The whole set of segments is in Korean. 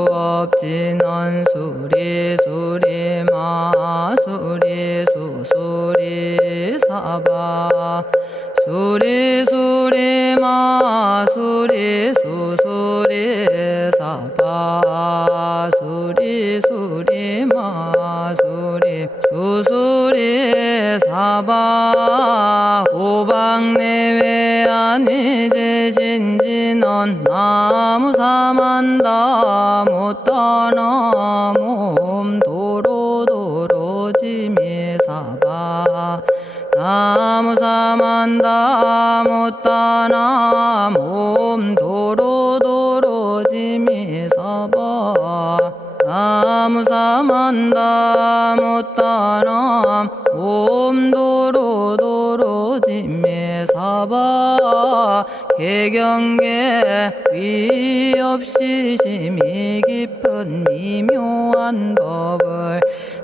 정구업진원 수리수리 마수리 수수리 사바 수리수리 마수리 수수리 사바 수리수리 마수리 수수리 사바 오방내외 아니제신진원 나무사만다 못다나 몸도로도로지미사바 나무사만다 못다나 몸도로도로지미사바 나무사만다 못다나 몸도로도로지미사바 개경계 위없이 심히 깊은 미묘한 법을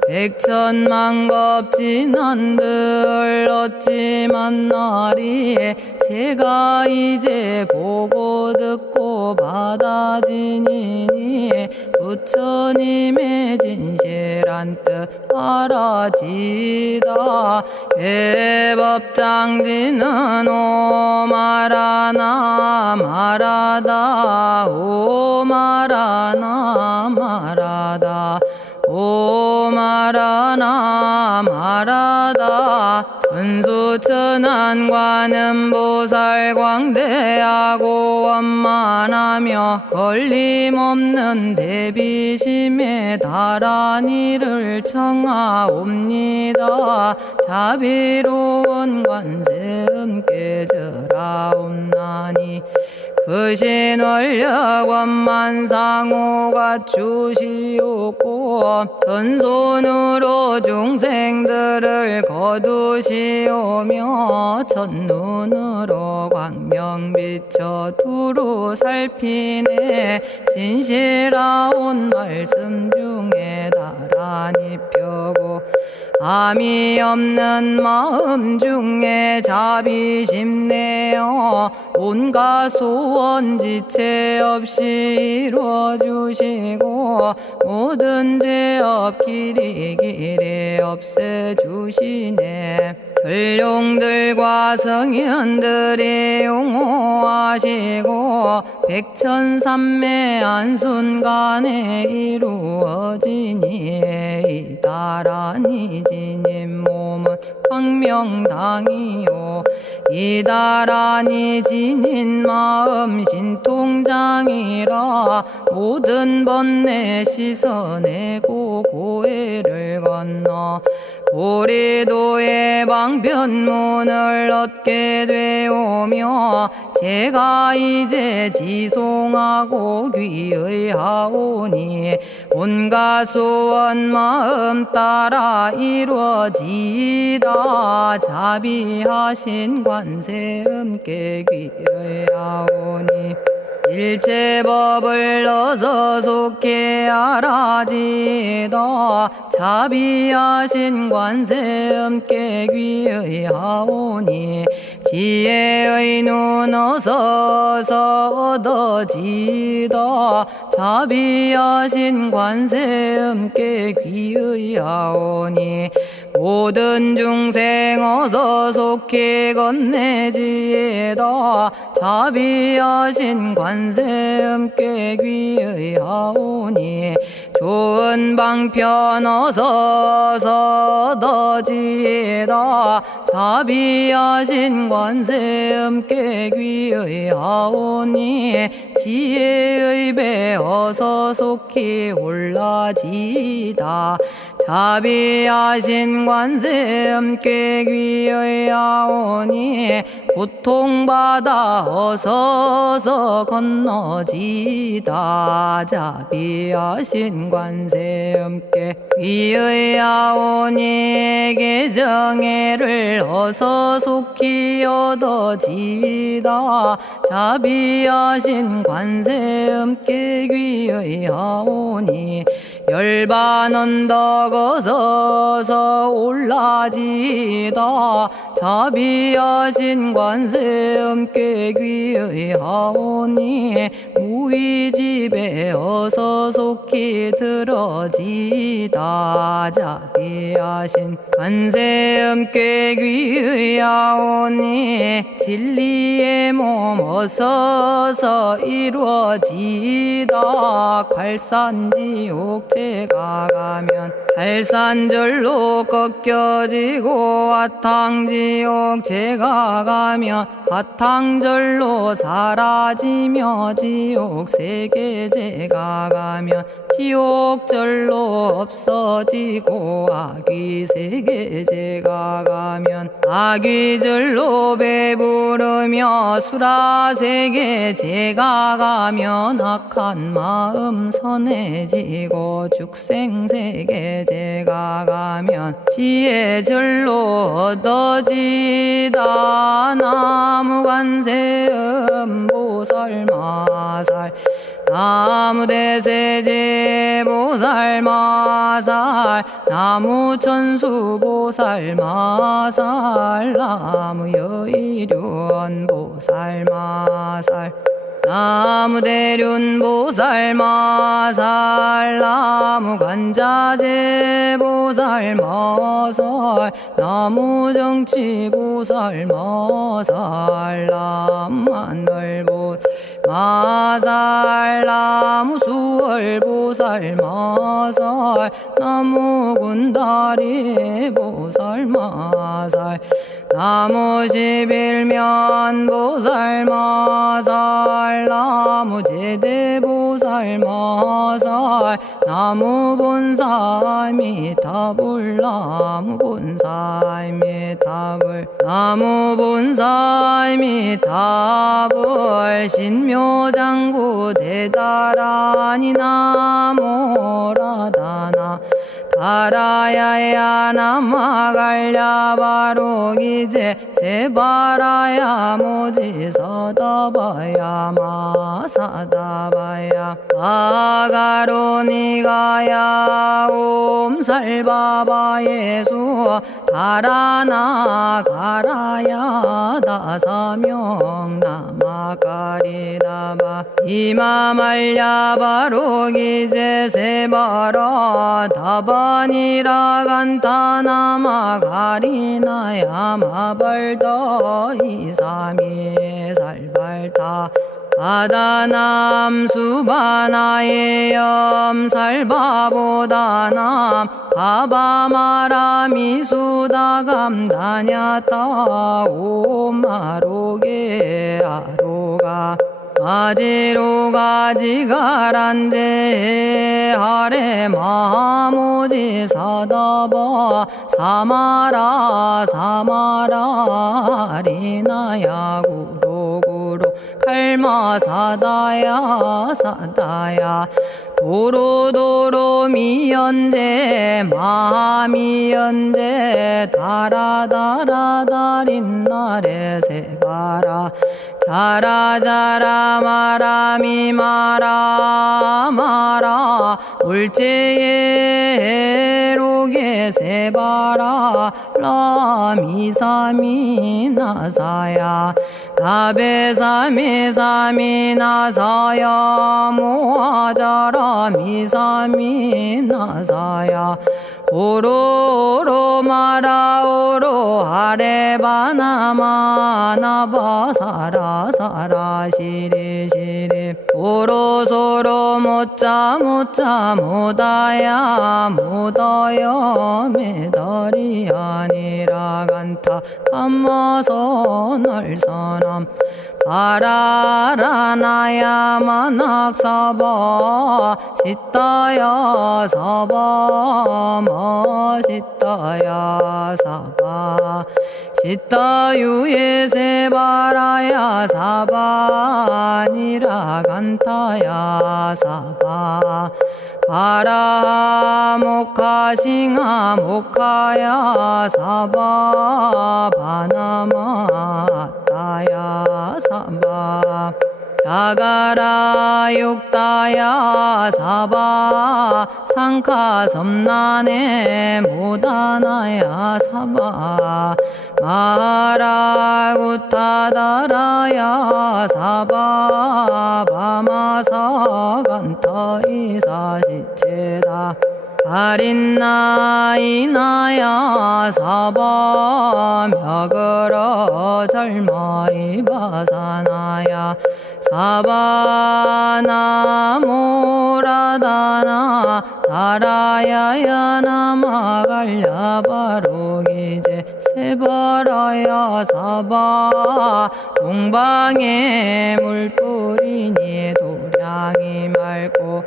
백천만겁진한들 어찌 만나리 제가 이제 보고 듣고 받아지니니 부처님의 진실한 뜻 알아지다 해법장지는 오마라나 말하다 오마라나 말하다 오마라나 말하다 천수천안관음보살 광대하고 원만하며 걸림없는 대비심에 달한 이를 청하옵니다. 자비로운 관세음께 절하옵나니 그신원력 원만상호가 주시옵고 전손으로 중생들을 거두시오며 첫눈으로 광명 비쳐 두루 살피네 진실하온 말씀 중에 나란히 펴고 암이 없는 마음 중에 자비심 내어 온갖 소원 지체 없이 이루어주시고 모든 죄업 길이 없애주시네. 전룡들과 성현들이 용호하시고 백천삼매 한순간에 이루어지니 이다라니 지님 몸은 광명당이요 이다라니 지닌 마음 신통장이라 모든 번뇌 씻어내고 고해를 건너 보리도의 방편문을 얻게 되오며 제가 이제 지송하고 귀의하오니 온갖 소원 마음 따라 이루어지다 자비하신 관세음께 귀의하오니 일체법을 어서 속히 알아지다 자비하신 관세음께 귀의하오니 지혜의 눈 어서 얻어지다 자비하신 관세음께 귀의하오니 모든 중생 어서 속히 건네지다 자비하신 관세음께 귀의하오니 좋은 방편 어서 얻어지다 자비하신 관세음께 귀의하오니 지혜의 배 어서 속히 올라지다 자비하신 관세음께 귀의하오니 고통받아 어서 건너지다 자비하신 관세음께 귀의하오니 개정애를 어서 속히 얻어지다 자비하신 관세음께 귀의하오니 열반 언덕 어서 올라지다 자비하신 관세음께 귀의하오니 무의집에 어서 속히 들어지다. 자비하신 관세음께 귀의하오니 진리의 몸 어서서 이루어지다. 갈산지옥 제가 가면 갈산절로 꺾여지고 화탕지옥 제가 가면 화탕절로 사라지며 지옥세계 제가 가면 지옥절로 없어지고 아귀세계 제가 가면 아귀절로 배부르며 수라세계 제가 가면 악한 마음 선해지고 죽생세계 제가 가면 지혜절로 얻어지다. 나무관세음 보살마살 나무대세제 보살마살 나무천수 보살마살 나무여의륜 보살마살 나무대륜 보살마살 나무간자재 보살마살 나무정치 보살마살 남만월보 마살 나무수월 보살마살 나무군다리 보살마살 나무십일면 보살마살 나무제대 보살마살 나무본사미타불 나무본사미타불 나무본사미타불 신묘장구 대다라니 나모라다나 다라야야 남아갈야바로기제 세바라야 모지서다바야 마사다바야 아가로니가야 옴살바바 예수 다라나 가라야 다사명 나마가리다바 이마말야바로기제 세바라 다바니라 간타나마 가리나야 마발더 이사미 살발타 바다남 수바나의 염살바보다남 바바마라미 수다감다냐타 오마로게 아로가 아지로가지가란데 아래 마모지 사다바 사마라 사마라 리나야 구로구로 칼마 사다야 사다야 도로도로 미연제 마미연제 다라다라다린나레 세바라 자라자라 마라미 마라 마라 울제에 로게 세바라 라미사미 나사야 나베사미 사미 나사야 모아자라 미사미 나사야 오로로 마라오로 아레바나마 나바사라 사라 시리 시리 오로소로 못자 못자 못다야 못다야 메달이 아니라 간타 감마서 날선함 바라라나야 만학사바 시타야 사바 마시타야 사바 시타유에 세바라야 사바니라 간타야 사바 바라 모카싱아 모카야 사바 바나마 따야 사바 자가라 육다야 사바 상카 섬나네 모다나야 사바 아라구타다라야 사바바마사간타 이사시체다 아린나이나야 사바며그러 절마이바사나야 사바나모라다나 다라야야 나마갈야바로기제 세바라야 사바 동방에 물뿌리니 도량이 맑고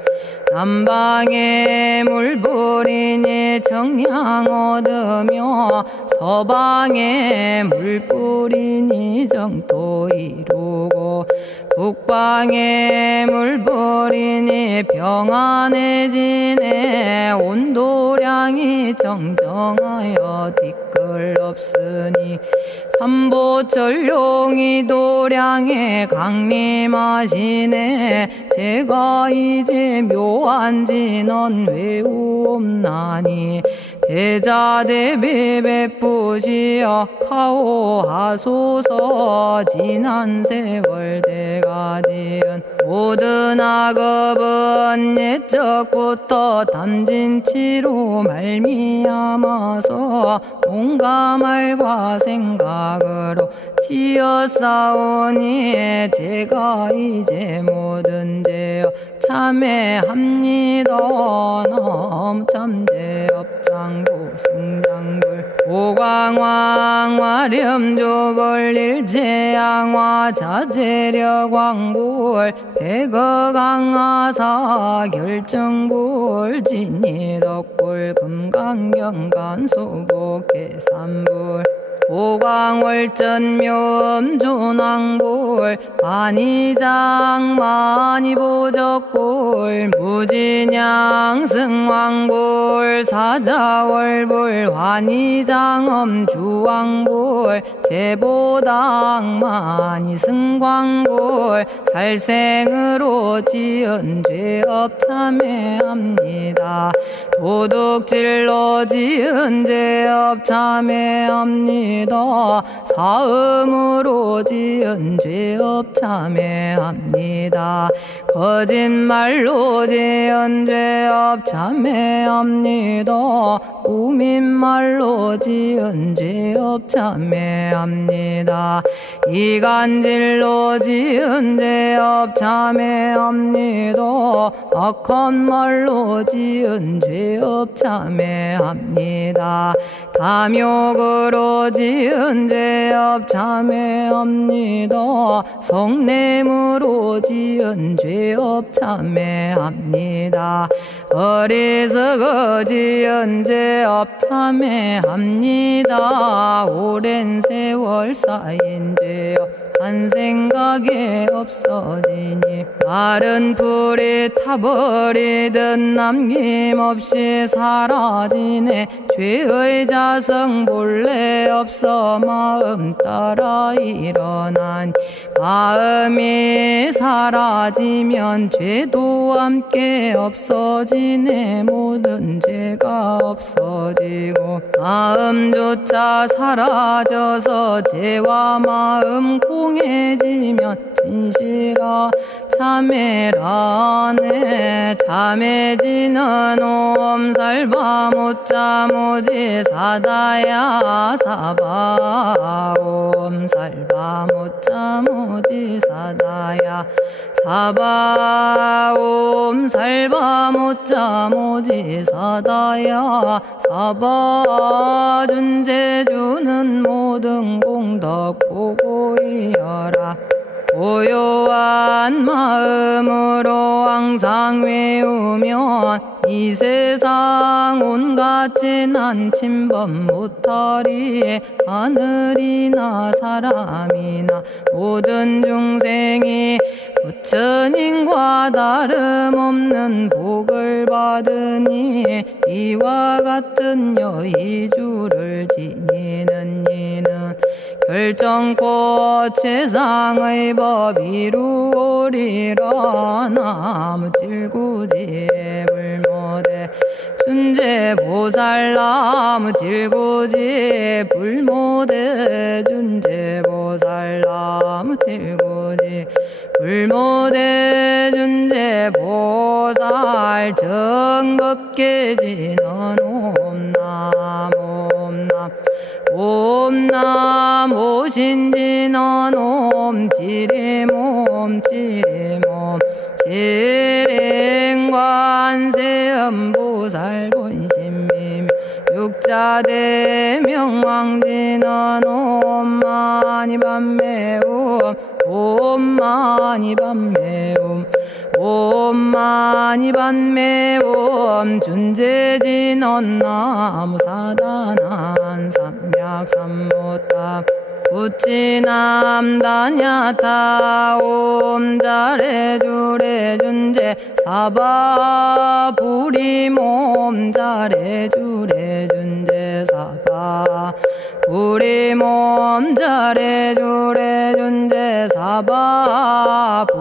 남방에 물뿌리니 정량 얻으며 서방에 물뿌리니 정토 이루고 북방에 물뿌리니 평안해지네 온도량이 정정하여 뒤끌 없으니 삼보철룡이 도량에 강림하시네 제가 이제 묘한 진언 외우옵나니 대자대비 베푸시어 카오하소서 지난 세월 제가 지은 모든 악업은 옛적부터 탐진치로 말미암아서 온갖 말과 생각으로 지었사오니 제가 이제 모든 죄여 참회합니다. 너무 참죄업장부 승장불 오광왕 화렴조벌 일제양화 자재력왕불 백어강하사 결정불 진이덕불 금강경간소복 계산불 오광월전묘음존왕불 반의장 만이보적불 무진양승왕불 사자월불 환의장엄주왕불 제보당 만이승광불 살생으로 지은 죄업 참회합니다. 도둑질로 지은 죄업 참회합니다. 사음으로 지은 죄업 참회합니다. 거짓말로 지은 죄업 참회합니다. 꾸민말로 지은 죄업 참회합니다. 이간질로 지은 죄업 참회합니다. 악한 말로 지은 죄업 참회합니다. 탐욕으로 지은 죄업 참회합니다. 성냄으로 지은 죄업 참회합니다. 어리석어 지은 죄업 참회합니다. 오랜 세월 쌓인 죄업 한 생각에 없어지니 마른 풀이 타버리듯 남김없이 사라지네. 죄의 자성 본래 없어 마음 따라 일어나니 마음이 사라지면 죄도 함께 없어지네. 모든 죄가 없어지고 마음조차 사라져서 죄와 마음 공해지면 진실아 참회라네. 참해지는 옴살바 못자모지 사다야 사바 옴살바 못자모지 사다야 사바 옴살바 못자모지 사다야 사바 준재주는 모든 공덕 보고이여라. 고요한 마음으로 항상 외우면 이 세상 온갖 진한 침범 못하리. 하늘이나 사람이나 모든 중생이 부처님과 다름없는 복을 받으니 이와 같은 여의주를 지니는 이는 결정코 세상의 법 이루오리라. 나무질구지불모대 준재보 보살나무 질고지 불모대준제 보살나무 질고지 불모대준제 보살 정법계지는 옴남 옴남 옴남 오신지는 옴지리몸 지리몸 지랭관세음보살 본심미묘 육자대명왕지는 옴마니밤매옴 옴마니밤매옴 옴마니밤매옴 준재진언 나무사단한 삼약삼무타 우치남다냐타 옴자레주레준제 사바부리몸 자레주레준제 사바부리몸 자레주레준제 사바부림제가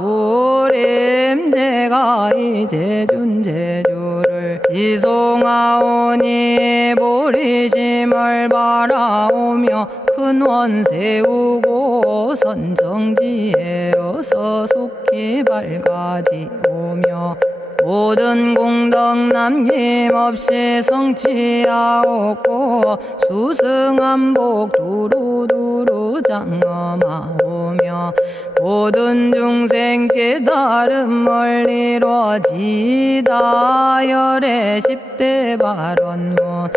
이제 준제주를 지송하오니 보리심을 바라오며 큰원 세우고 선정지에 어서 속히 밝아지오며 모든 공덕 남김없이 성취하옵고 수승한복 두루두루 장엄하오며 모든 중생 깨달음을 이루어지다 열의 10대 발원문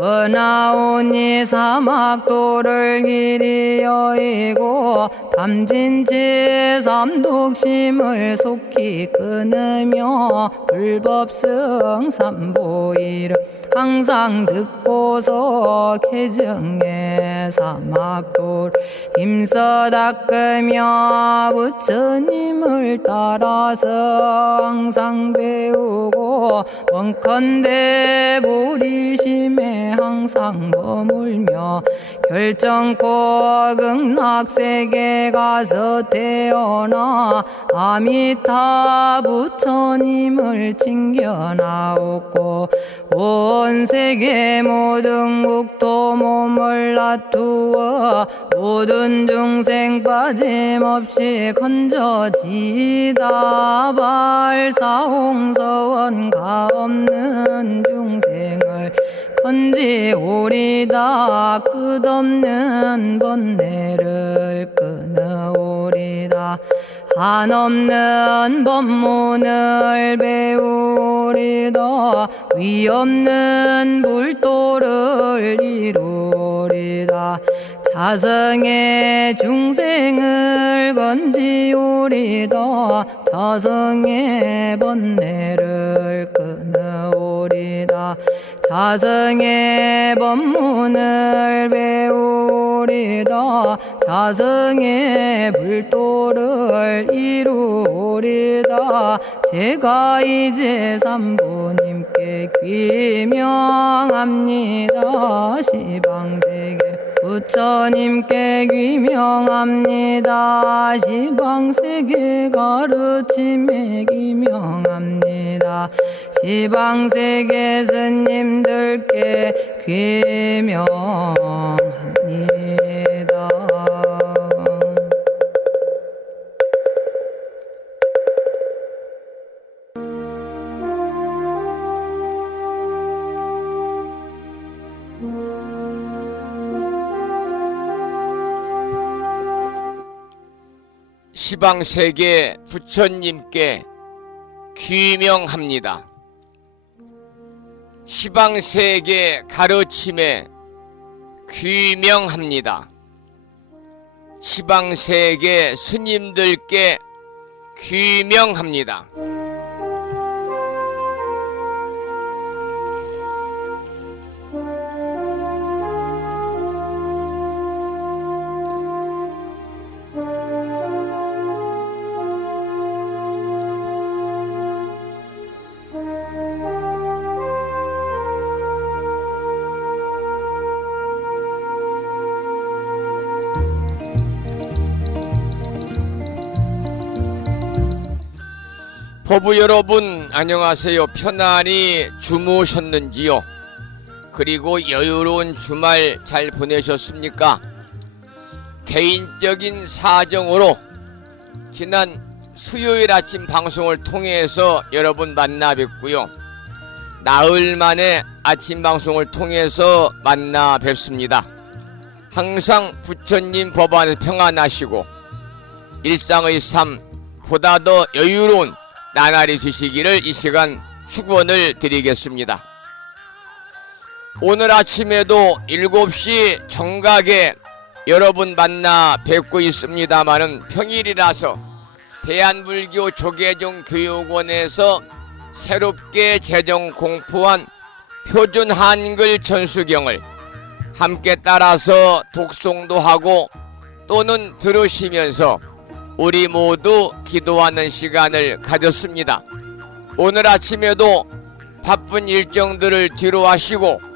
은하오니 사막도를 길이 여의고 담진치 삼독심을 속히 끊으며 불법승 삼보이를 항상 듣고서 개정해 사막도를 힘써 닦으며 부처님을 따라서 항상 배우고 원컨대 보리심에 항상 머물며 결정코 극락세계 가서 태어나 아미타 부처님을 칭견하옵고 온 세계 모든 국토 몸을 놔두어 모든 중생 빠짐없이 건져지다 발사홍서원가 없는 중생을 건지오리다 끝없는 번뇌를 끊어오리다 한없는 법문을 배우리다 위없는 불도를 이루리다 자성의 중생을 건지오리다 자성의 번뇌를 끊어오리다 자성의 법문을 배우리다 자성의 불도를 이루리다 제가 이제 삼부님께 귀명합니다 시방세계 부처님께 귀명합니다 시방세계 가르침에 귀명합니다 시방세계 스님들께 귀명합니다. 시방세계 부처님께 귀명합니다. 시방세계 가르침에 귀명합니다. 시방세계 스님들께 귀명합니다. 보부 여러분 안녕하세요. 편안히 주무셨는지요? 그리고 여유로운 주말 잘 보내셨습니까? 개인적인 사정으로 지난 수요일 아침 방송을 통해서 여러분 만나 뵙고요. 나흘 만에 아침 방송을 통해서 만나 뵙습니다. 항상 부처님 법안을 평안하시고 일상의 삶 보다 더 여유로운 나날이 되시기를 이 시간 축원을 드리겠습니다. 오늘 아침에도 7시 정각에 여러분 만나 뵙고 있습니다마는 평일이라서 대한불교 조계종 교육원에서 새롭게 제정 공포한 표준 한글 전수경을 함께 따라서 독송도 하고 또는 들으시면서 우리 모두 기도하는 시간을 가졌습니다. 오늘 아침에도 바쁜 일정들을 뒤로하시고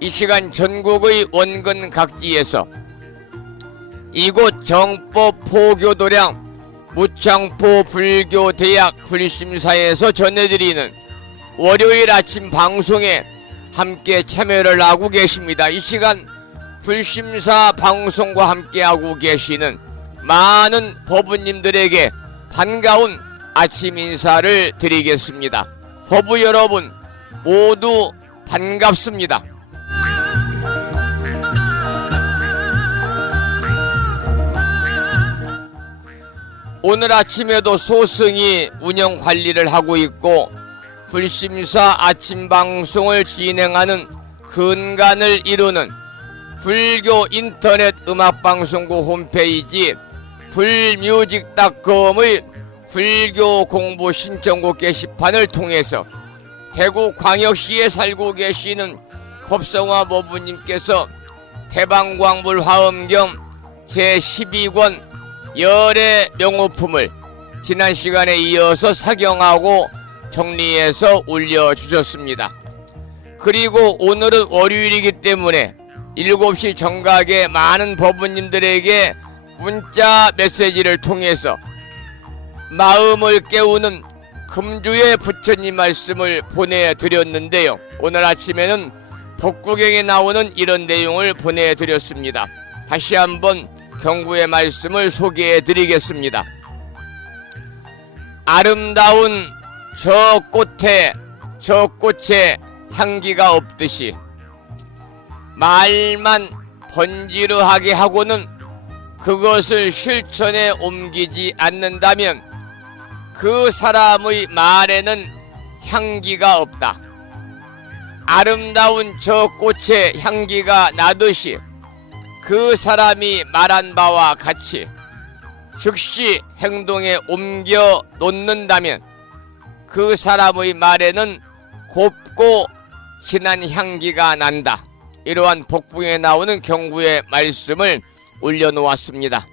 이 시간 전국의 원근 각지에서 이곳 정법 포교도량 무창포 불교대학 불심사에서 전해드리는 월요일 아침 방송에 함께 참여를 하고 계십니다. 이 시간 불심사 방송과 함께하고 계시는 많은 법부님들에게 반가운 아침 인사를 드리겠습니다. 법부 여러분 모두 반갑습니다. 오늘 아침에도 소승이 운영 관리를 하고 있고 불심사 아침 방송을 진행하는 근간을 이루는 불교 인터넷 음악방송국 홈페이지 불뮤직닷컴의 불교 공부 신청곡 게시판을 통해서 대구광역시에 살고 계시는 법성화 법부님께서 대방광불 화엄경 제12권 열의 명호품을 지난 시간에 이어서 사경하고 정리해서 올려주셨습니다. 그리고 오늘은 월요일이기 때문에 7시 정각에 많은 법부님들에게 문자 메시지를 통해서 마음을 깨우는 금주의 부처님 말씀을 보내드렸는데요. 오늘 아침에는 법구경에 나오는 이런 내용을 보내드렸습니다. 다시 한번 경구의 말씀을 소개해 드리겠습니다. 아름다운 저 꽃에 향기가 없듯이 말만 번지르하게 하고는 그것을 실천에 옮기지 않는다면 그 사람의 말에는 향기가 없다. 아름다운 저 꽃에 향기가 나듯이 그 사람이 말한 바와 같이 즉시 행동에 옮겨 놓는다면 그 사람의 말에는 곱고 진한 향기가 난다. 이러한 법궁에 나오는 경구의 말씀을 올려놓았습니다.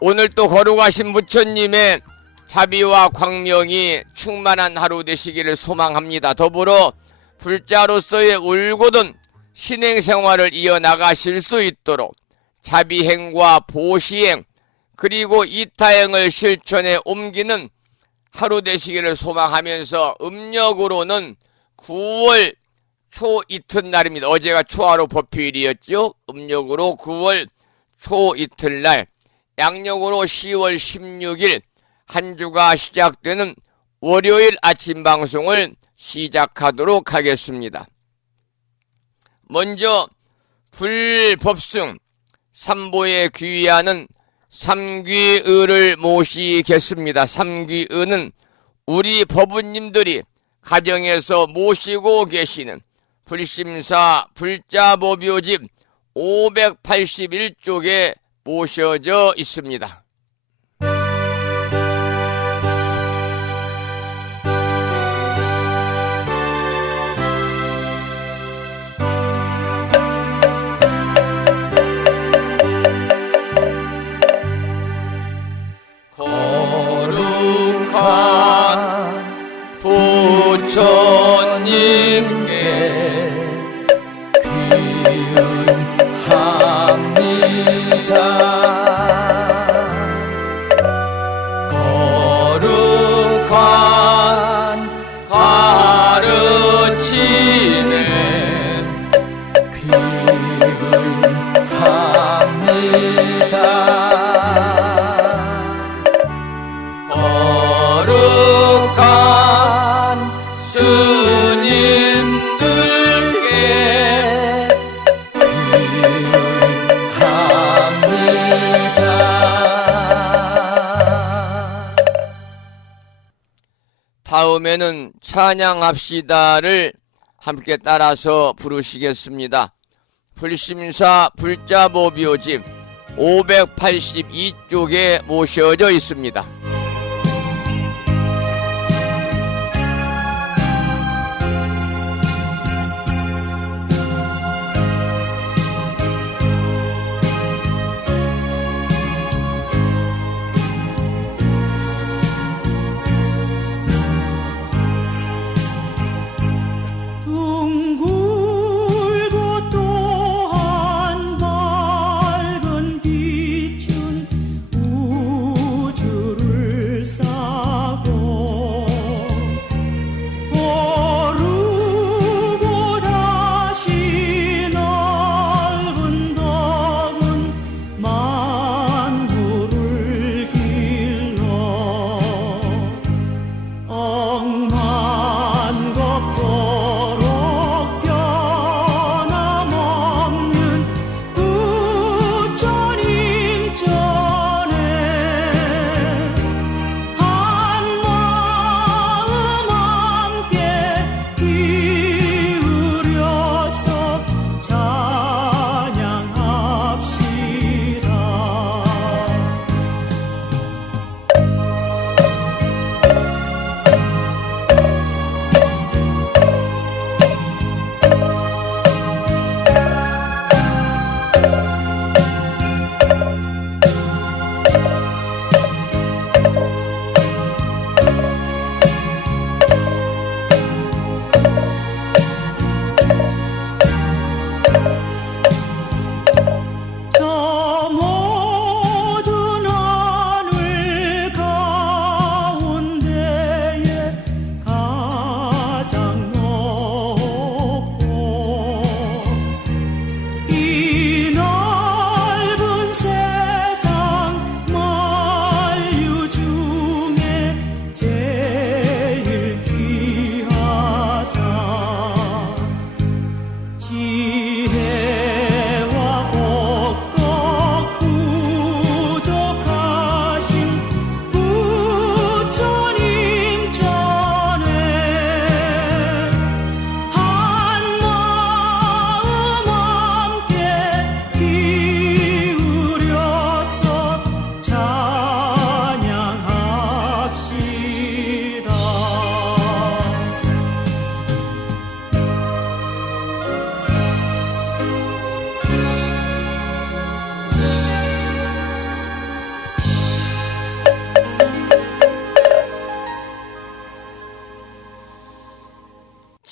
오늘 또 거룩하신 부처님의 자비와 광명이 충만한 하루 되시기를 소망합니다. 더불어 불자로서의 올곧은 신행생활을 이어나가실 수 있도록 자비행과 보시행 그리고 이타행을 실천에 옮기는 하루 되시기를 소망하면서 음력으로는 9월 초 이튿날입니다. 어제가 초하루 법휴일이었죠. 음력으로 9월 초 이튿날, 양력으로 10월 16일 한 주가 시작되는 월요일 아침 방송을 시작하도록 하겠습니다. 먼저 불법승 삼보에 귀의하는 삼귀의를 모시겠습니다. 삼귀의는 우리 법부님들이 가정에서 모시고 계시는 불심사 불자법요집 581쪽에 모셔져 있습니다. 거룩한 부처님께 거룩한 가르침에 다음에는 찬양합시다를 함께 따라서 부르시겠습니다. 불심사 불자보비오집 582쪽에 모셔져 있습니다.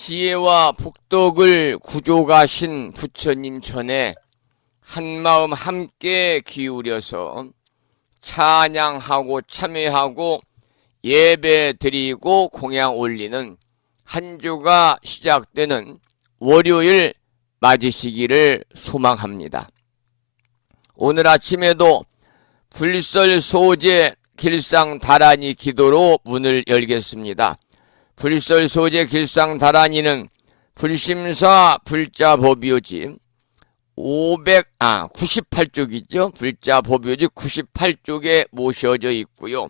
지혜와 복덕을 구족하신 부처님 전에 한마음 함께 기울여서 찬양하고 참회하고 예배 드리고 공양 올리는 한 주가 시작되는 월요일 맞으시기를 소망합니다. 오늘 아침에도 불설소재 길상다란이 기도로 문을 열겠습니다. 불설소재 길상다란이는 불심사 불자법요집 98쪽이죠. 불자법요집 98쪽에 모셔져 있고요.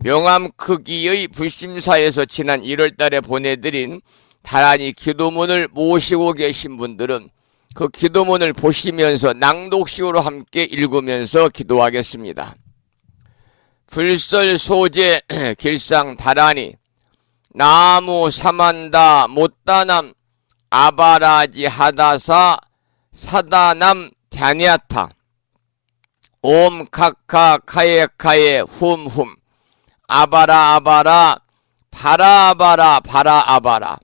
명암 크기의 불심사에서 지난 1월달에 보내드린 다란이 기도문을 모시고 계신 분들은 그 기도문을 보시면서 낭독식으로 함께 읽으면서 기도하겠습니다. 불설소재 길상다란이 나무 사만다 못다남 아바라지 하다사 사다남 갸냐타 옴 카카 카예카예 훔훔 아바라 아바라 바라 아바라 바라 아바라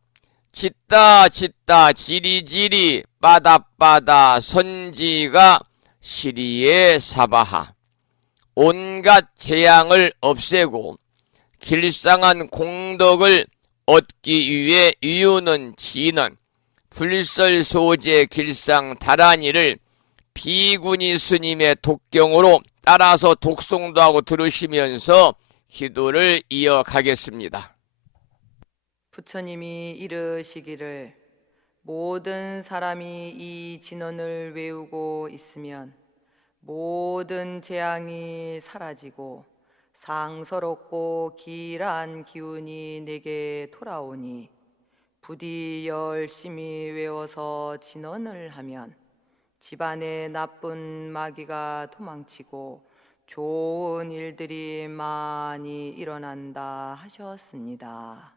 짓다 짓다 지리지리 빠다빠다 선지가 시리에 사바하 온갖 재앙을 없애고 길상한 공덕을 얻기 위해 이유는 지는 불설소재 길상다란이를 비구니 스님의 독경으로 따라서 독송도 하고 들으시면서 기도를 이어가겠습니다. 부처님이 이르시기를 모든 사람이 이 진언을 외우고 있으면 모든 재앙이 사라지고 상서롭고 길한 기운이 내게 돌아오니 부디 열심히 외워서 진언을 하면 집안에 나쁜 마귀가 도망치고 좋은 일들이 많이 일어난다 하셨습니다.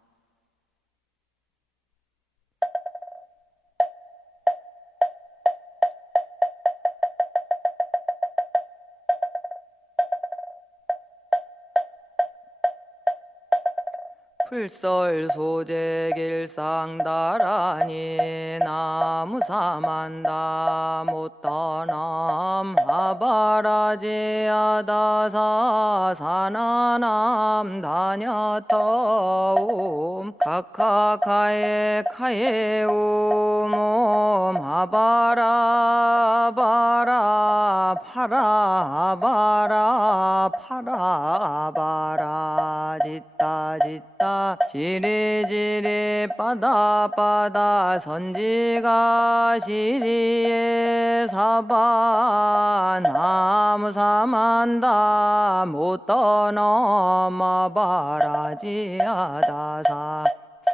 풀설 소재 길상다라니 나무사만다 못다남 하바라지아다사 사나남 다냐타옴 카카카에 카에움옴 하바라바라 파라바라 파라바라 짓다 지리지리 빠다빠다 선지가 시리에 사바 나무사만다 못떠넘어 바라지아다사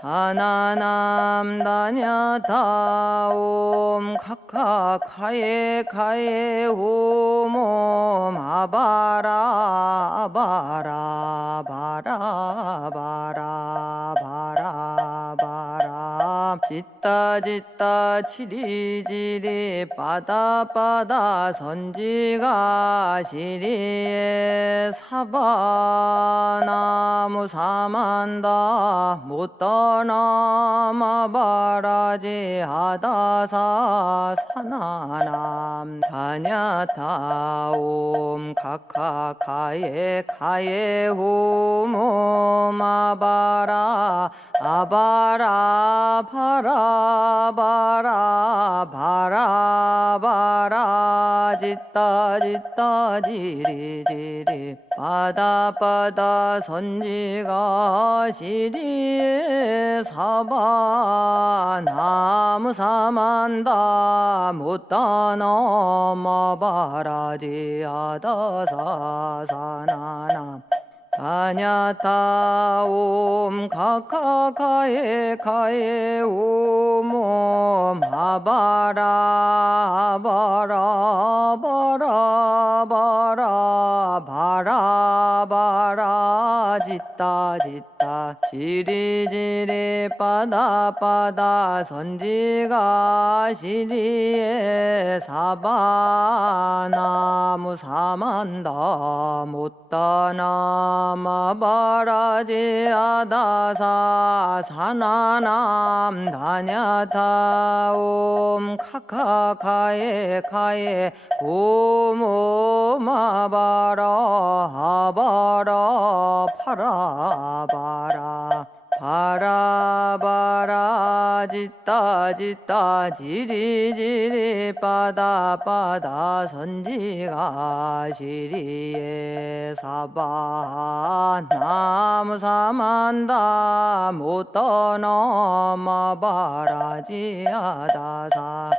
사나남 다냐타옴 카카카에 카에 홈옴 아바라 바라 바라 바라 바라 바라 짓다 치리지리 빠다빠다 선지가 시리에 사바나무 사만다 못떠넘어 바라지아다사 사나남 다냐타옴 카카카에 카에 홈옴 아바라 아바라 바라 바라 바라 바라 짓다 지리지리 빠다빠다 선지가 시리에 사바 나무사만다 못떠넘어 바라지아다사 사나남 다냐타옴 카카카에 카에 홈옴 아바라 바라 바라 바라 바라 바라 짓다 지리지리 빠다빠다 선지가 시리에 사바 나무 사만다 못떠넘어 바라지아다사 사나남 다냐타옴 카카카에 카에 옴옴 아바라 아바라 파라바라 바라바라 짓다 지리지리 빠다빠다 선지가 시리에 사바 나무사만다 못떠넘어 바라지아다사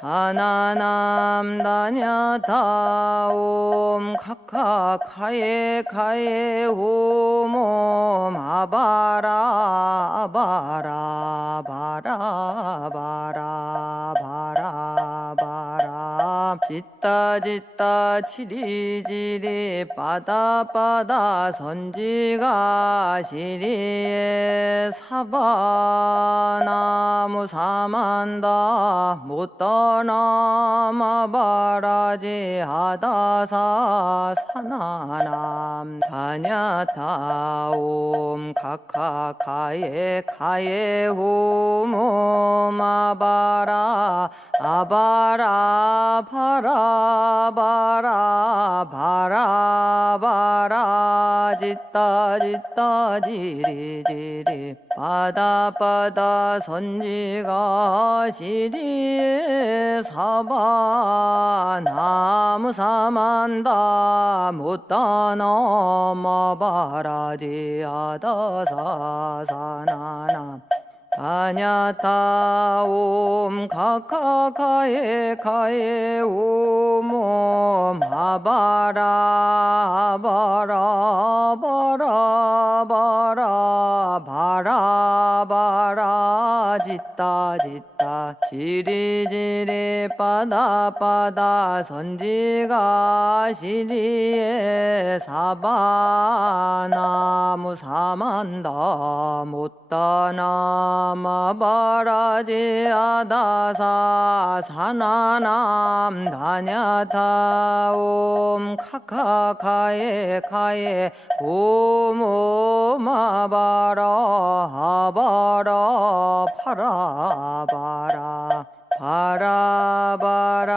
사나남 다냐타옴 카카카에 카에 홈옴 아바라 바라 바라 바라 바라 바라 짓다 치리지리 빠다빠다 선지가 시리에 사바 나무 사만다 못떠넘어 바라지아다사 사나남 다냐타옴 카카카에 카에 홈옴 아바라 아바라 바라 바라 바라 바라 짓다 지리지리 빠다빠다 선지가 시리에 사바 나무 사만다 못떠넘어 바라지아다사 사나남 다냐타 옴 카카카에 카에 옴 하바라 하바라 바라 바라 바라 바라 짓다 짓다 지리지리 빠다 빠다 선지가 시리에 사바나무 사만다 못다나 마바라지 아다사 사나남 다냐타 옴 카카카에 카에 옴 마바라 하바라 파라바라 바라바라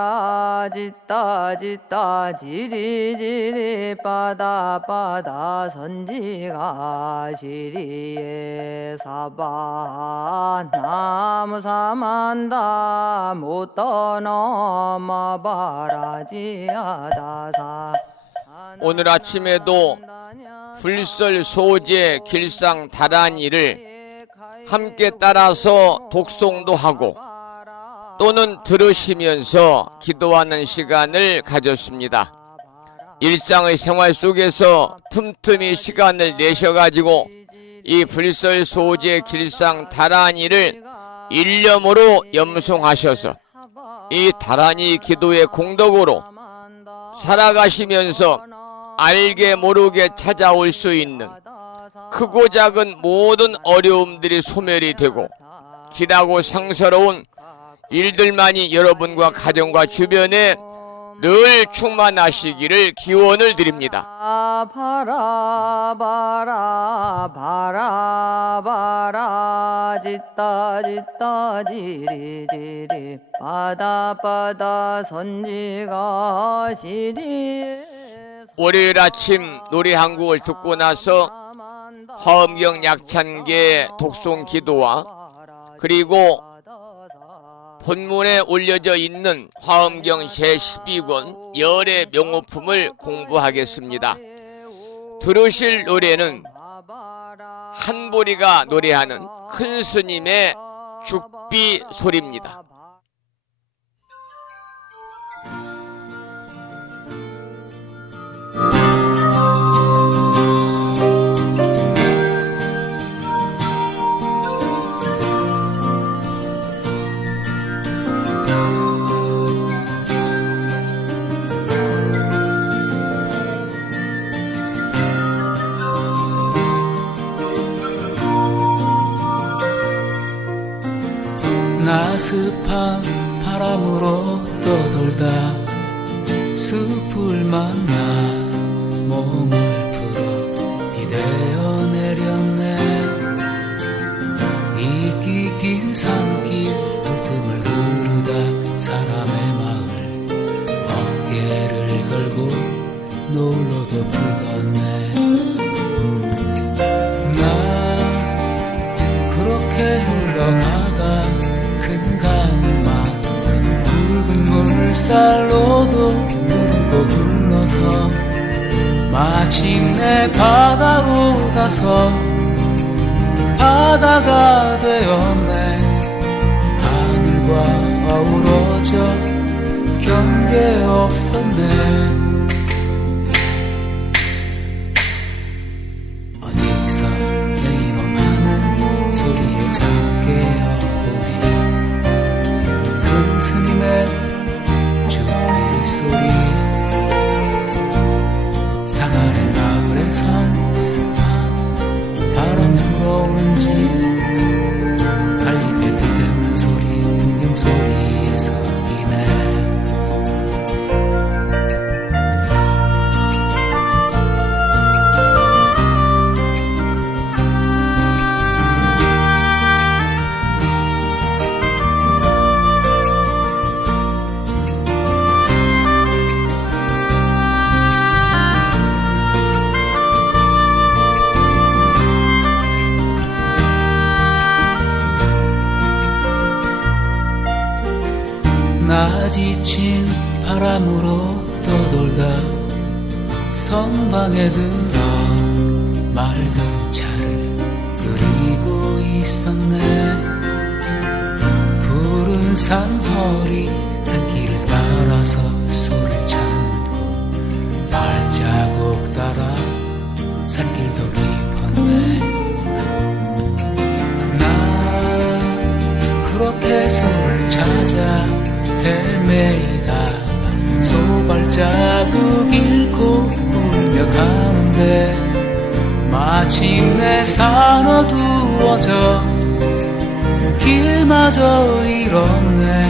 짓다 짓다 지리지리 빠다 빠다 선지가 시리에 사바 나무 사만다 못 떠넘어 바라지아다사. 오늘 아침에도 불설 소재 길상 다란이를 함께 따라서 독송도 하고 또는 들으시면서 기도하는 시간을 가졌습니다. 일상의 생활 속에서 틈틈이 시간을 내셔가지고 이 불설 소재 길상 다란이를 일념으로 염송하셔서 이 다란이 기도의 공덕으로 살아가시면서 알게 모르게 찾아올 수 있는 크고 작은 모든 어려움들이 소멸이 되고 길하고 상서로운 일들만이 여러분과 가정과 주변에 늘 충만하시기를 기원을 드립니다. 바라바라 바라바라 짓다 짓다 지리지리 바다 바다 선지가 시리. 월요일 아침 노래 한 곡을 듣고 나서 화엄경 약찬계 독송 기도와 그리고 본문에 올려져 있는 화엄경 제12권 열의 명호품을 공부하겠습니다. 들으실 노래는 한보리가 노래하는 큰 스님의 죽비 소리입니다. 나습한 바람으로 떠돌다 숲을 만나 몸을 풀어 기대어 내렸네. 이기 긴 산길 틈틈을 흐르다 사람의 마을 어깨를 걸고 놀러도 불렀네. 나 그렇게 흘러가다 큰 강만 붉은 물살로도 흐르고 흘러서 마침내 바다로 가서 바다가 되었네. 하늘과 어우러져 경계 없었네. 어디서 내 이놈하는 소리에 잠겨요. 큰 스님의 죽비 소리 상아래 마을에 선스만 바람 불어오는지 갈림에 비듣는 소리 풍경 소리에 섞이네. 나 지친 바람으로 떠돌다 성방에 들어 맑은 차를 끓이고 있었네. 푸른 산허리 산길을 따라서 소를 찾고 발자국 따라 산길도 깊었네. 난 그렇게 소를 찾아 헤매이다 소발자국 잃고 울며 가는데 마침내 산 어두워져 길마저 잃었네.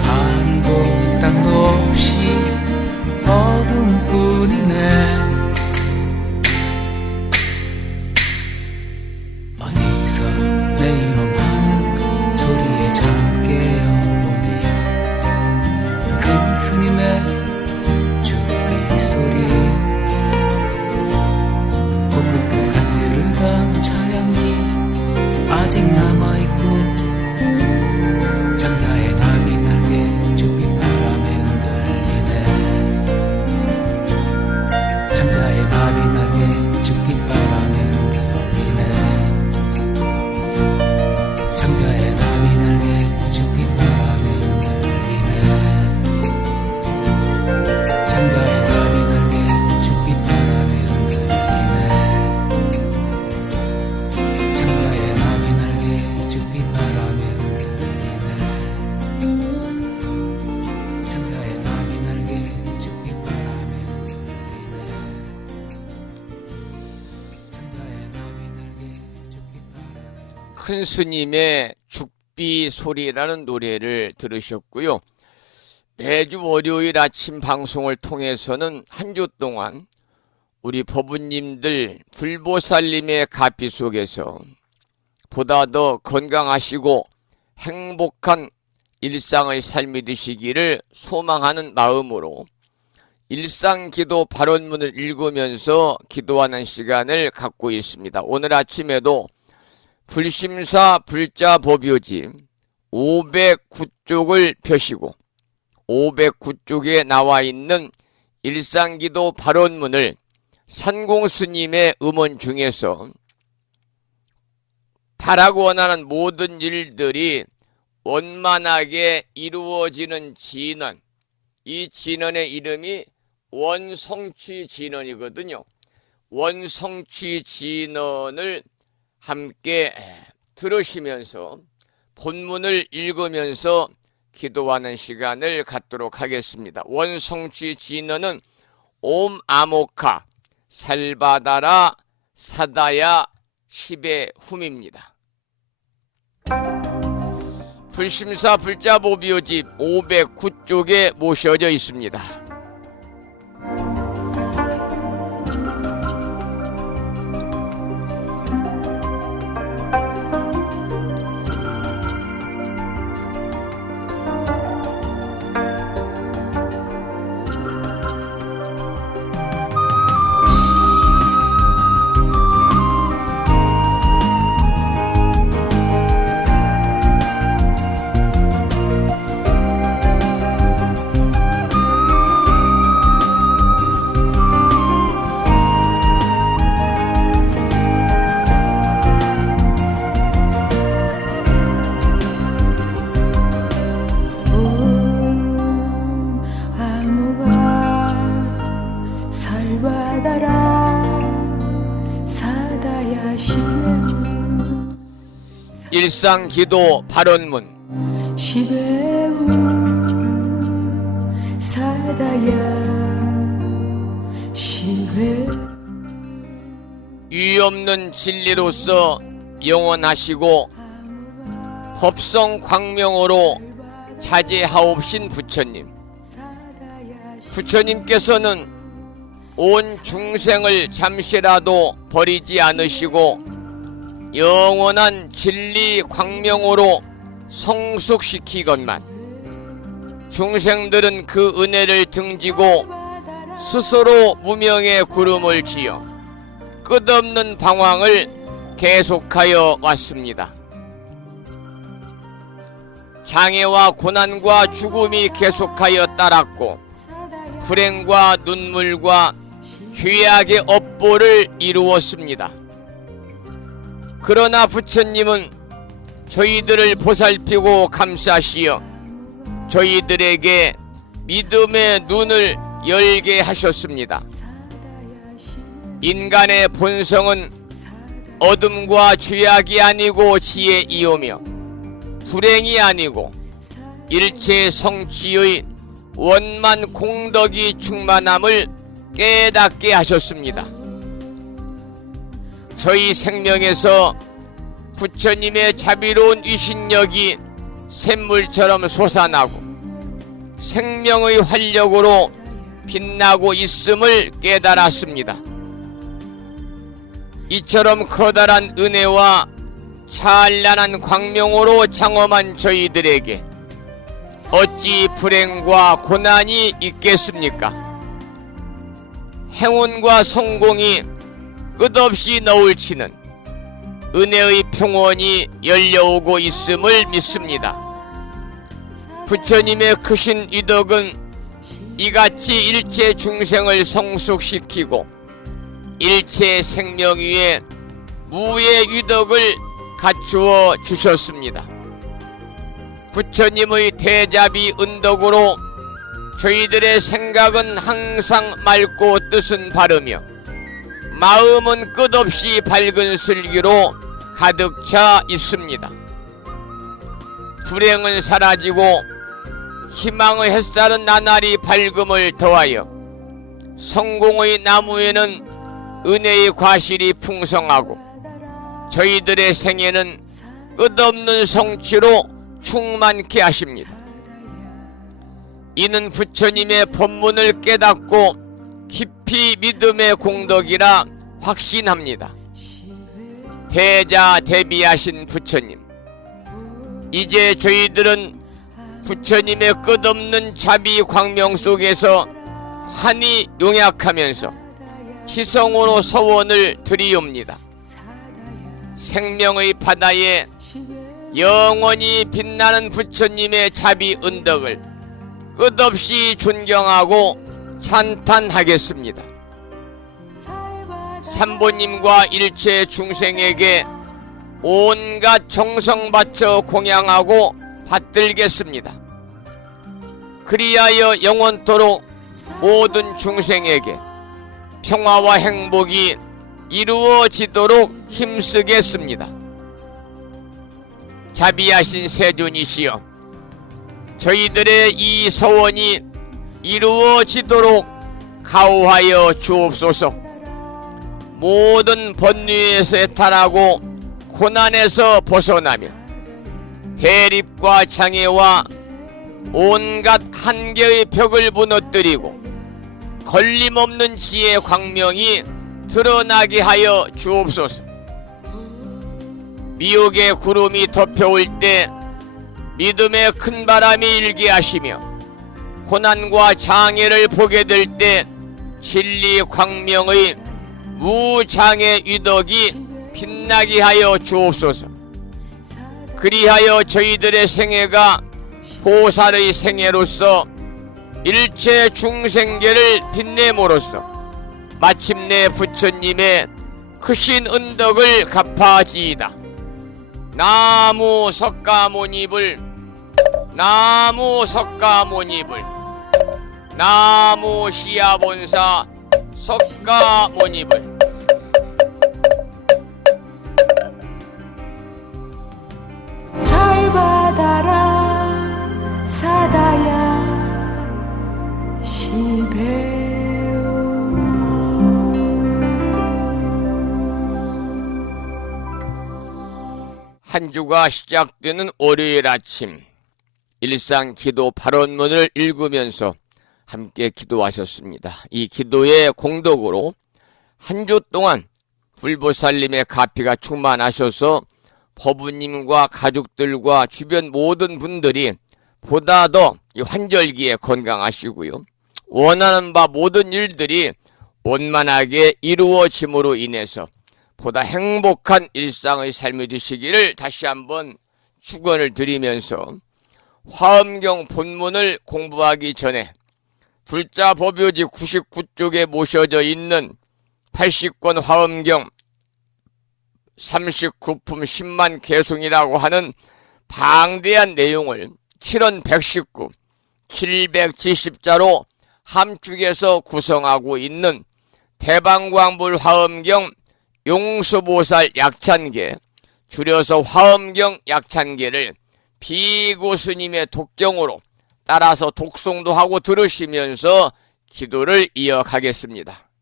하늘도 땅도 없이 어둠뿐이네. 어디서 내 이름하는 소리에 잠 깨어보니 큰 스님의 주비 소리, 꽃끝도 간지르던 차향기 아직 남아있고 장자의 나비 날개 주빛 바람에 흔들리네. 장자의 나비 날개 주빛 바람에 흔들리네. 장자의 나비 날개 주빛 바람에 흔들리네. 장자의 나비 날개 주빛 바람에 흔들리네. 장자의 나비 날개 주빛 바람에 흔들리네. 장자의 나비 날개 주빛 바람에 흔들리네. 장자의 나비 날개 주빛 바람에. 큰 스님의 죽비 소리라는 노래를 들으셨고요. 매주 월요일 아침 방송을 통해서는 한 주 동안 우리 법우님들 불보살님의 가피 속에서 보다 더 건강하시고 행복한 일상의 삶이 되시기를 소망하는 마음으로 일상기도 발언문을 읽으면서 기도하는 시간을 갖고 있습니다. 오늘 아침에도 불심사 불자법요지 509쪽을 펴시고 509쪽에 나와 있는 일상기도 발언문을 산공스님의 음원 중에서 바라고 원하는 모든 일들이 원만하게 이루어지는 진언, 이 진언의 이름이 원성취 진언이거든요. 원성취 진언을 함께 들으시면서 본문을 읽으면서 기도하는 시간을 갖도록 하겠습니다. 원성취 진언은 옴 아모카 살바다라 사다야 시베 훔입니다. 불심사 불자보비오집 509쪽에 모셔져 있습니다. 일상기도 발언문 시베우 사다야 시베 유없는 진리로서 영원하시고 법성 광명으로 자제하옵신 부처님, 부처님께서는 온 중생을 잠시라도 버리지 않으시고 영원한 진리 광명으로 성숙시키건만 중생들은 그 은혜를 등지고 스스로 무명의 구름을 지어 끝없는 방황을 계속하여 왔습니다. 장애와 고난과 죽음이 계속하여 따랐고 불행과 눈물과 죄악의 업보를 이루었습니다. 그러나 부처님은 저희들을 보살피고 감싸시어 저희들에게 믿음의 눈을 열게 하셨습니다. 인간의 본성은 어둠과 죄악이 아니고 지혜이오며 불행이 아니고 일체 성취의 원만 공덕이 충만함을 깨닫게 하셨습니다. 저희 생명에서 부처님의 자비로운 위신력이 샘물처럼 솟아나고 생명의 활력으로 빛나고 있음을 깨달았습니다. 이처럼 커다란 은혜와 찬란한 광명으로 장엄한 저희들에게 어찌 불행과 고난이 있겠습니까? 행운과 성공이 끝없이 너울치는 은혜의 평원이 열려오고 있음을 믿습니다. 부처님의 크신 위덕은 이같이 일체 중생을 성숙시키고 일체 생명 위에 무의 위덕을 갖추어 주셨습니다. 부처님의 대자비 은덕으로 저희들의 생각은 항상 맑고 뜻은 바르며 마음은 끝없이 밝은 슬기로 가득 차 있습니다. 불행은 사라지고 희망의 햇살은 나날이 밝음을 더하여 성공의 나무에는 은혜의 과실이 풍성하고 저희들의 생애는 끝없는 성취로 충만케 하십니다. 이는 부처님의 법문을 깨닫고 깊이 믿음의 공덕이라 확신합니다. 대자대비하신 부처님, 이제 저희들은 부처님의 끝없는 자비 광명 속에서 환히 용약하면서 지성으로 서원을 드리옵니다. 생명의 바다에 영원히 빛나는 부처님의 자비 은덕을 끝없이 존경하고 찬탄하겠습니다. 삼보님과 일체 중생에게 온갖 정성 바쳐 공양하고 받들겠습니다. 그리하여 영원토록 모든 중생에게 평화와 행복이 이루어지도록 힘쓰겠습니다. 자비하신 세존이시여, 저희들의 이 서원이 이루어지도록 가호하여 주옵소서. 모든 번뇌에서 해탈하고 고난에서 벗어나며 대립과 장애와 온갖 한계의 벽을 무너뜨리고 걸림없는 지혜의 광명이 드러나게 하여 주옵소서. 미혹의 구름이 덮여올 때 믿음의 큰 바람이 일게 하시며 고난과 장애를 보게 될 때 진리 광명의 무장애 위덕이 빛나게 하여 주옵소서. 그리하여 저희들의 생애가 보살의 생애로서 일체 중생계를 빛냄으로써 마침내 부처님의 크신 은덕을 갚아지이다. 나무 석가모니불, 나무 석가모니불, 나무 시야본사 석가모니불. 잘 받아라 사다야 시배우. 한 주가 시작되는 월요일 아침, 일상 기도 발언문을 읽으면서 함께 기도하셨습니다. 이 기도의 공덕으로 한 주 동안 불보살님의 가피가 충만하셔서 법부님과 가족들과 주변 모든 분들이 보다 더 환절기에 건강하시고요, 원하는 바 모든 일들이 원만하게 이루어짐으로 인해서 보다 행복한 일상의 삶이 되시기를 다시 한번 축원을 드리면서 화엄경 본문을 공부하기 전에 불자 법요지 99쪽에 모셔져 있는 80권 화엄경 39품 10만 개송이라고 하는 방대한 내용을 7원 119, 770자로 함축해서 구성하고 있는 대방광불 화엄경 용수보살 약찬계, 줄여서 화엄경 약찬계를 비고 스님의 독경으로 따라서 독송도 하고 들으시면서 기도를 이어가겠습니다.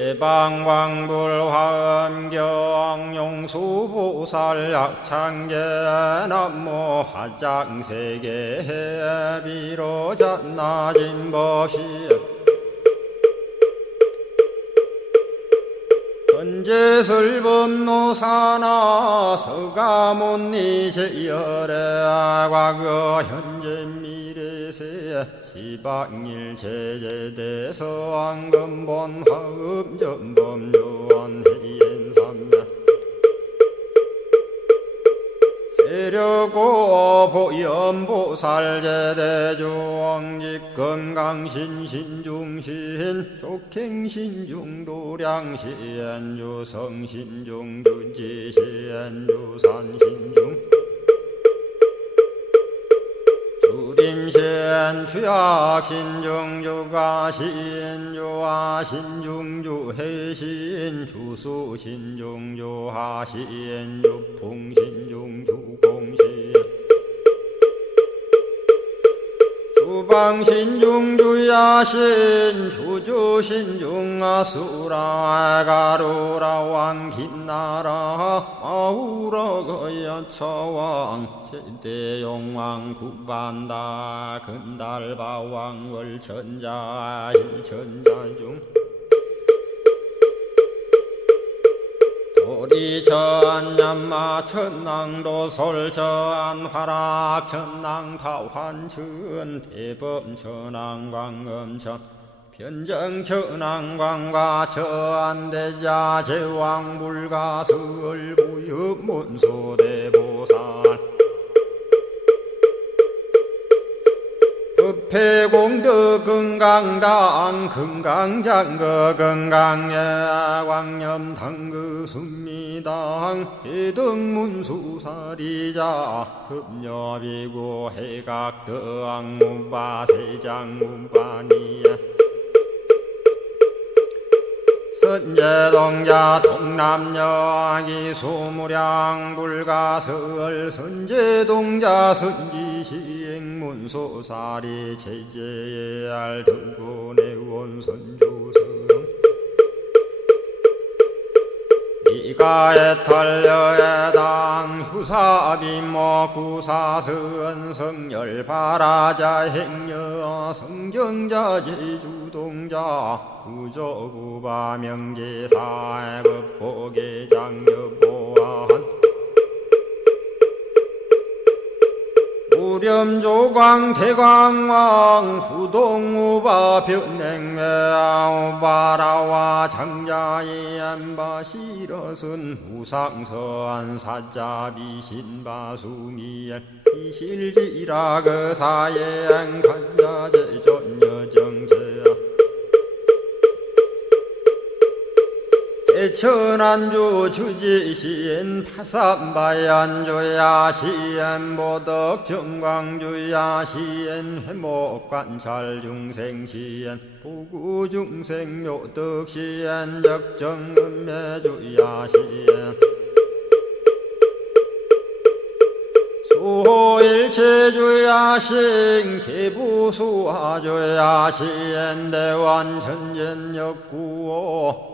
대방광불 화엄경 용수보살 약찬계 남모 화장세계 비로잔나진 법시 현재설법노사나 서가몬니 제열의 과거 현재 미래세 시방일 제제대서 왕금본 화음전범요한 해연삼야 세력고 보연보살 제대주왕직 건강신신중신 족행신중도량신 유성신중 주지신 유산신중 주림신 주약신중 주가신 주하신중 주해신 주수신중 주하신 주풍신중 주공신 주방신중 주야신 주주신중 아수라 가루라 왕긴나라 아우라 거야차왕 제대용왕 구반다 근달바왕 월천자 일천자중 도리천냠마 천낭도솔천 화락 천낭타환천 대범천왕 광음천 변정천왕광과 천대자 제왕불가 설부엽문소대보살 급회공덕 금강당 금강장거 금강예 광염당그 순미당 해등문수사리자 급여비고 해각덕 문바세장 문바니야 선제동자 동남여기 소무량 불가설 선제동자 선지시행문소사리 제제알 등군의원 선조성 이가에 탈려에당 후사비모 구사선 성열바라자 행여 성정자 제주동자 구조구바 명제사 법보계장 여보한 우렴조광 대광왕 부동우바 변냉매우바라와 장자이 안바시러슨 우상서안 사자비 신바수미엘 이실지라 그 사예안 간자제 전여정제야 대천안주 주지시엔 파산바얀주야 시엔 보덕 정광주야 시엔 회목관찰 중생시엔 부구중생 묘덕시엔 적정음매주야 시엔 수호일체주야신 개부수화주야신 대완천전역구호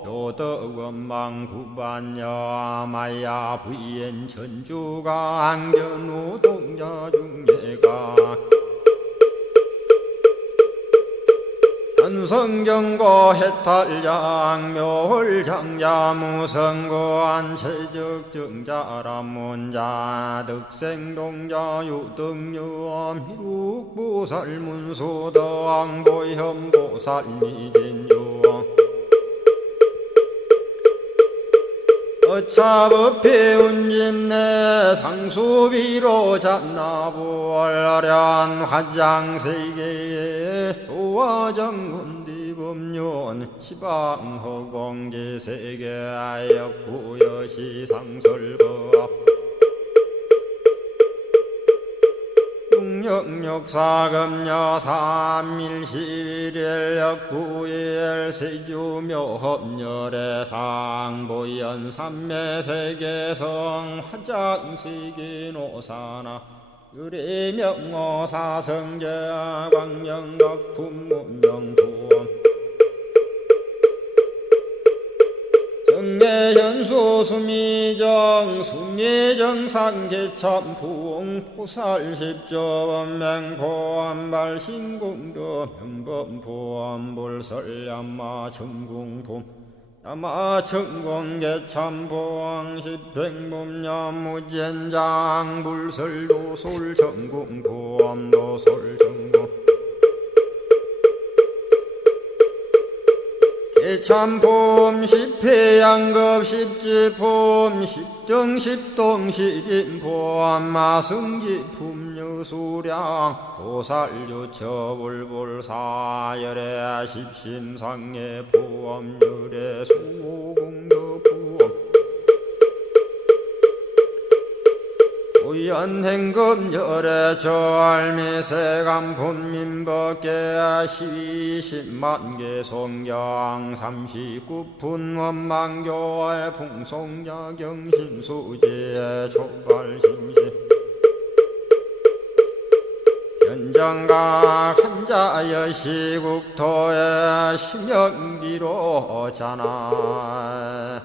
요덕원망구반여마야 부인 천주가 안견우 동자중예가 현성경고 해탈장 묘홀장자 무성고안 체적정자람문자 득생동자 유등유엄 희룩보살문소덕 보현보살미진유엄 여차법회 운집내 상수비로 잡나부얼련 화장세계에 조화정군디법륜 시방허공제세계 아역부여시상설법 육력사금여 3일11일 역부일 세주묘법열의 상보연 삼매세계성 화장세계노사나 의례명어사성제 광명각품문명부엄 정례현수 수미정 수미정상계참풍 포살십조원맹포암발 신공도 명범포암불설야마 천궁품 야마천공계참포항 십행범야무젠장 불설도솔 천궁포암도솔 천궁 참폼 십회양급 십지폼 십정십동 십인포 마승지품 유수량 보살유처불불사열의 십심상의 포함율의 수공덕부엄 오연행급열의 저알미세간품민법계 12십만개 송경 39분 원망교의 풍송야경신수지의 촉발신시 현정각 한자여 시국토의 심영기로 자나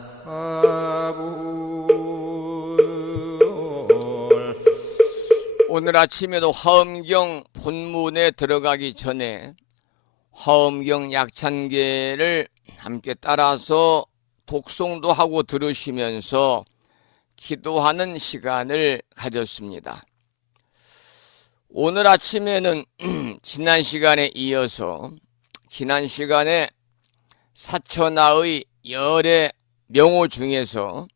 오늘 아침에도 화엄경 본문에 들어가기 전에 화엄경 약찬계를 함께 따라서 독송도 하고 들으시면서 기도하는 시간을 가졌습니다. 오늘 아침에는 지난 시간에 이어서 지난 시간에 사천하의 열의 명호 중에서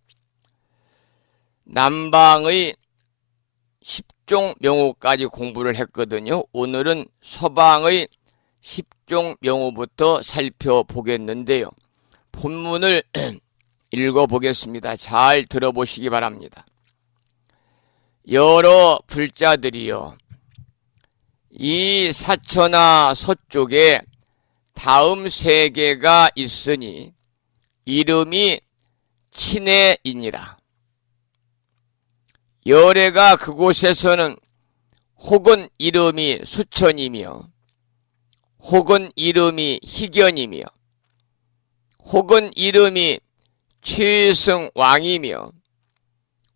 남방의 10종 명호까지 공부를 했거든요. 오늘은 서방의 10종 명호부터 살펴보겠는데요. 본문을 읽어보겠습니다. 잘 들어보시기 바랍니다. 여러 불자들이여, 이 사천하 서쪽에 다음 세 개가 있으니 이름이 친해이니라. 열애가 그곳에서는 혹은 이름이 수천이며 혹은 이름이 희견이며 혹은 이름이 최승왕이며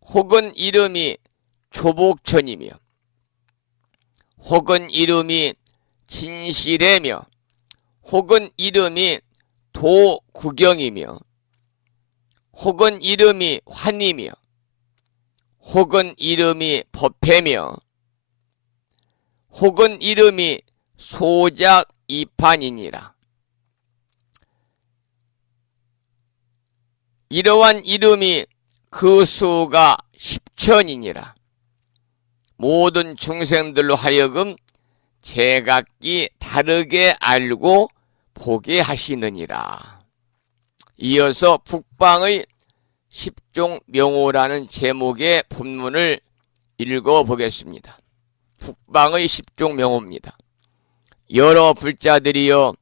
혹은 이름이 조복천이며 혹은 이름이 진실애며 혹은 이름이 도구경이며 혹은 이름이 환이며 혹은 이름이 법회며 혹은 이름이 소작이판이니라. 이러한 이름이 그 수가 10천이니라. 모든 중생들로 하여금 제각기 다르게 알고 보게 하시느니라. 이어서 북방의 10종 명호라는 제목의 본문을 읽어보겠습니다. 북방의 10종 명호입니다. 여러 불자들이여,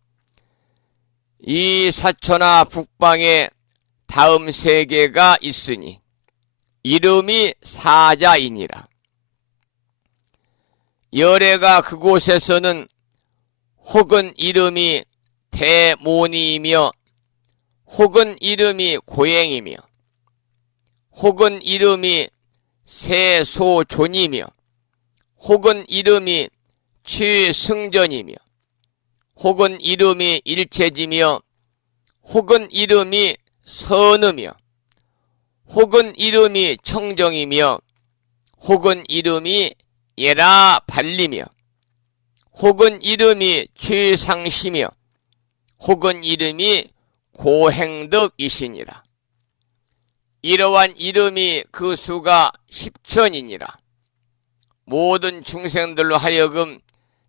이 사천하 북방에 다음 세 개가 있으니 이름이 사자이니라. 열애가 그곳에서는 혹은 이름이 대모니이며 혹은 이름이 고행이며 혹은 이름이 세소존이며 혹은 이름이 최승전이며 혹은 이름이 일체지며 혹은 이름이 선음이며 혹은 이름이 청정이며 혹은 이름이 예라발리며 혹은 이름이 최상시며 혹은 이름이 고행덕이시니라. 이러한 이름이 그 수가 십천이니라. 모든 중생들로 하여금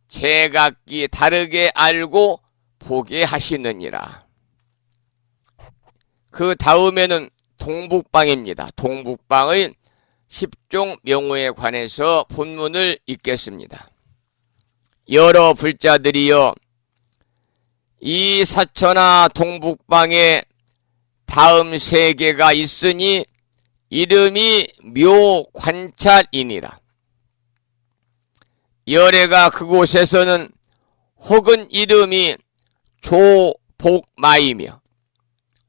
제각기 다르게 알고 보게 하시느니라. 그 다음에는 동북방입니다. 동북방의 10종 명호에 관해서 본문을 읽겠습니다. 여러 불자들이여, 이 사천하 동북방에 다음 세 개가 있으니 이름이 묘관찰이니라. 열애가 그곳에서는 혹은 이름이 조복마이며,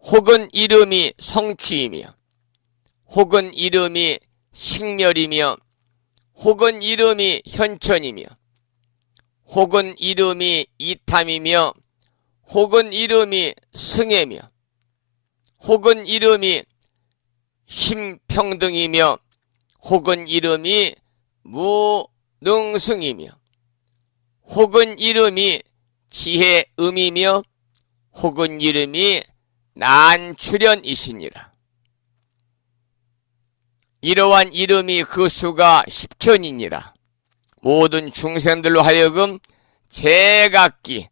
혹은 이름이 성취이며, 혹은 이름이 식멸이며, 혹은 이름이 현천이며, 혹은 이름이 이탐이며, 혹은 이름이 승애며, 혹은 이름이 심평등이며, 혹은 이름이 무능승이며, 혹은 이름이 지혜음이며, 혹은 이름이 난출현이시니라. 이러한 이름이 그 수가 십천이니라. 모든 중생들로 하여금 제각기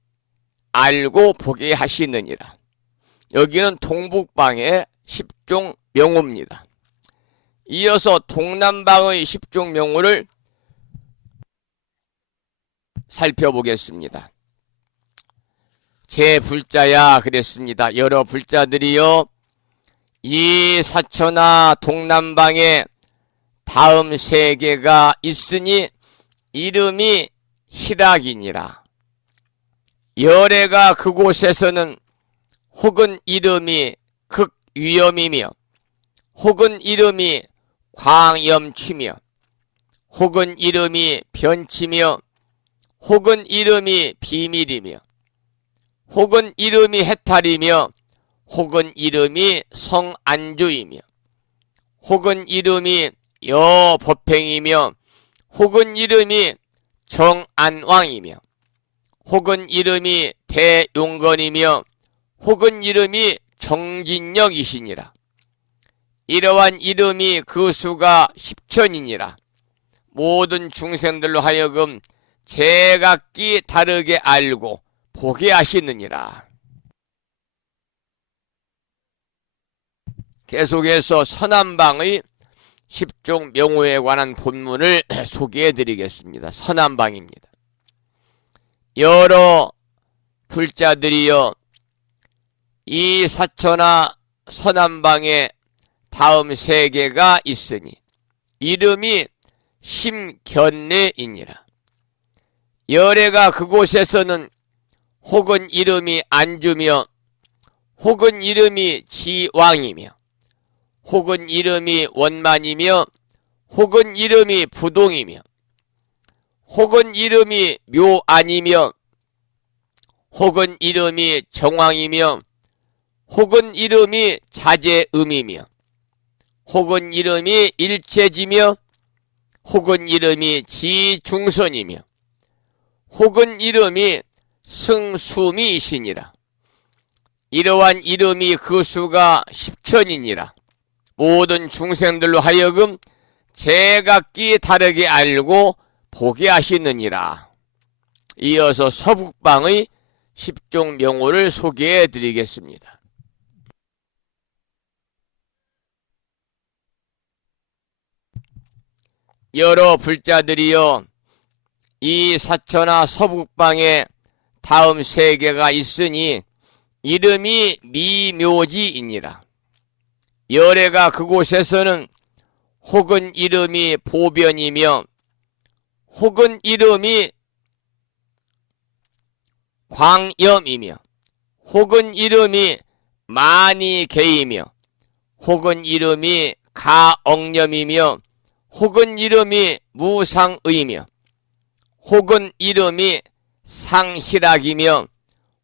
알고 보게 하시느니라. 여기는 동북방의 10종 명호입니다. 이어서 동남방의 10종 명호를 살펴보겠습니다. 제 불자야 그랬습니다. 여러 불자들이여, 이 사천하 동남방에 다음 세 개가 있으니 이름이 희락이니라. 열애가 그곳에서는 혹은 이름이 극위엄이며, 혹은 이름이 광염치며, 혹은 이름이 변치며, 혹은 이름이 비밀이며, 혹은 이름이 해탈이며, 혹은 이름이 성안주이며, 혹은 이름이 여법행이며, 혹은 이름이 정안왕이며, 혹은 이름이 대용건이며, 혹은 이름이 정진력이시니라. 이러한 이름이 그 수가 십천이니라. 모든 중생들로 하여금 제각기 다르게 알고 보게 하시느니라. 계속해서 서남방의 10종 명호에 관한 본문을 소개해 드리겠습니다. 서남방입니다. 여러 불자들이여, 이 사천하 서남방에 다음 세 개가 있으니 이름이 심견례이니라. 열애가 그곳에서는 혹은 이름이 안주며, 혹은 이름이 지왕이며, 혹은 이름이 원만이며, 혹은 이름이 부동이며, 혹은 이름이 묘안이며, 혹은 이름이 정왕이며, 혹은 이름이 자제음이며, 혹은 이름이 일체지며, 혹은 이름이 지중선이며, 혹은 이름이 승수미이시니라. 이러한 이름이 그 수가 십천이니라. 모든 중생들로 하여금 제각기 다르게 알고 보게 하시느니라. 이어서 서북방의 10종 명호를 소개해 드리겠습니다. 여러 불자들이여, 이 사천하 서북방에 다음 세 개가 있으니 이름이 미묘지이니라. 열애가 그곳에서는 혹은 이름이 보변이며, 혹은 이름이 광염이며, 혹은 이름이 마니개이며, 혹은 이름이 가억념이며, 혹은 이름이 무상의며, 혹은 이름이 상희락이며,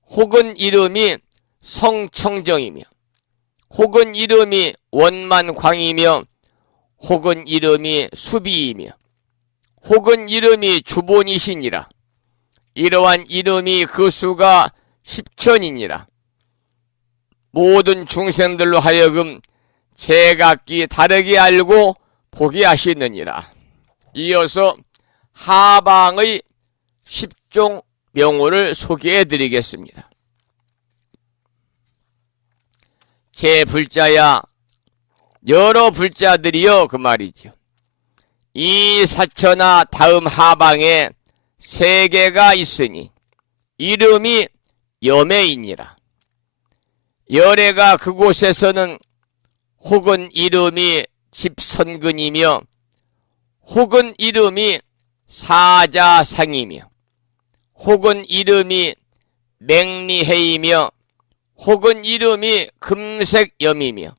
혹은 이름이 성청정이며, 혹은 이름이 원만광이며, 혹은 이름이 수비이며, 혹은 이름이 주본이시니라. 이러한 이름이 그 수가 십천이니라. 모든 중생들로 하여금 제각기 다르게 알고 보게 하시느니라. 이어서 하방의 10종 명호를 소개해 드리겠습니다. 제 불자야 여러 불자들이여 그 말이죠. 이 사천하 다음 하방에 세 개가 있으니 이름이 염해이니라. 열애가 그곳에서는 혹은 이름이 집선근이며 혹은 이름이 사자상이며 혹은 이름이 맹리해이며 혹은 이름이 금색염이며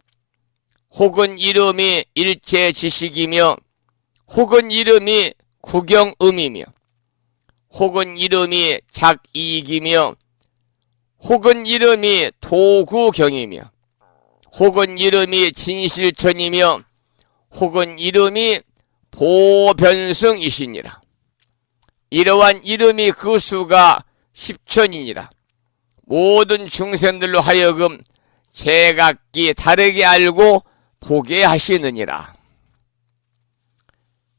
혹은 이름이 일체지식이며 혹은 이름이 구경음이며 혹은 이름이 작이익이며 혹은 이름이 도구경이며 혹은 이름이 진실천이며 혹은 이름이 보변승이시니라. 이러한 이름이 그 수가 10천이니라. 모든 중생들로 하여금 제각기 다르게 알고 보게 하시느니라.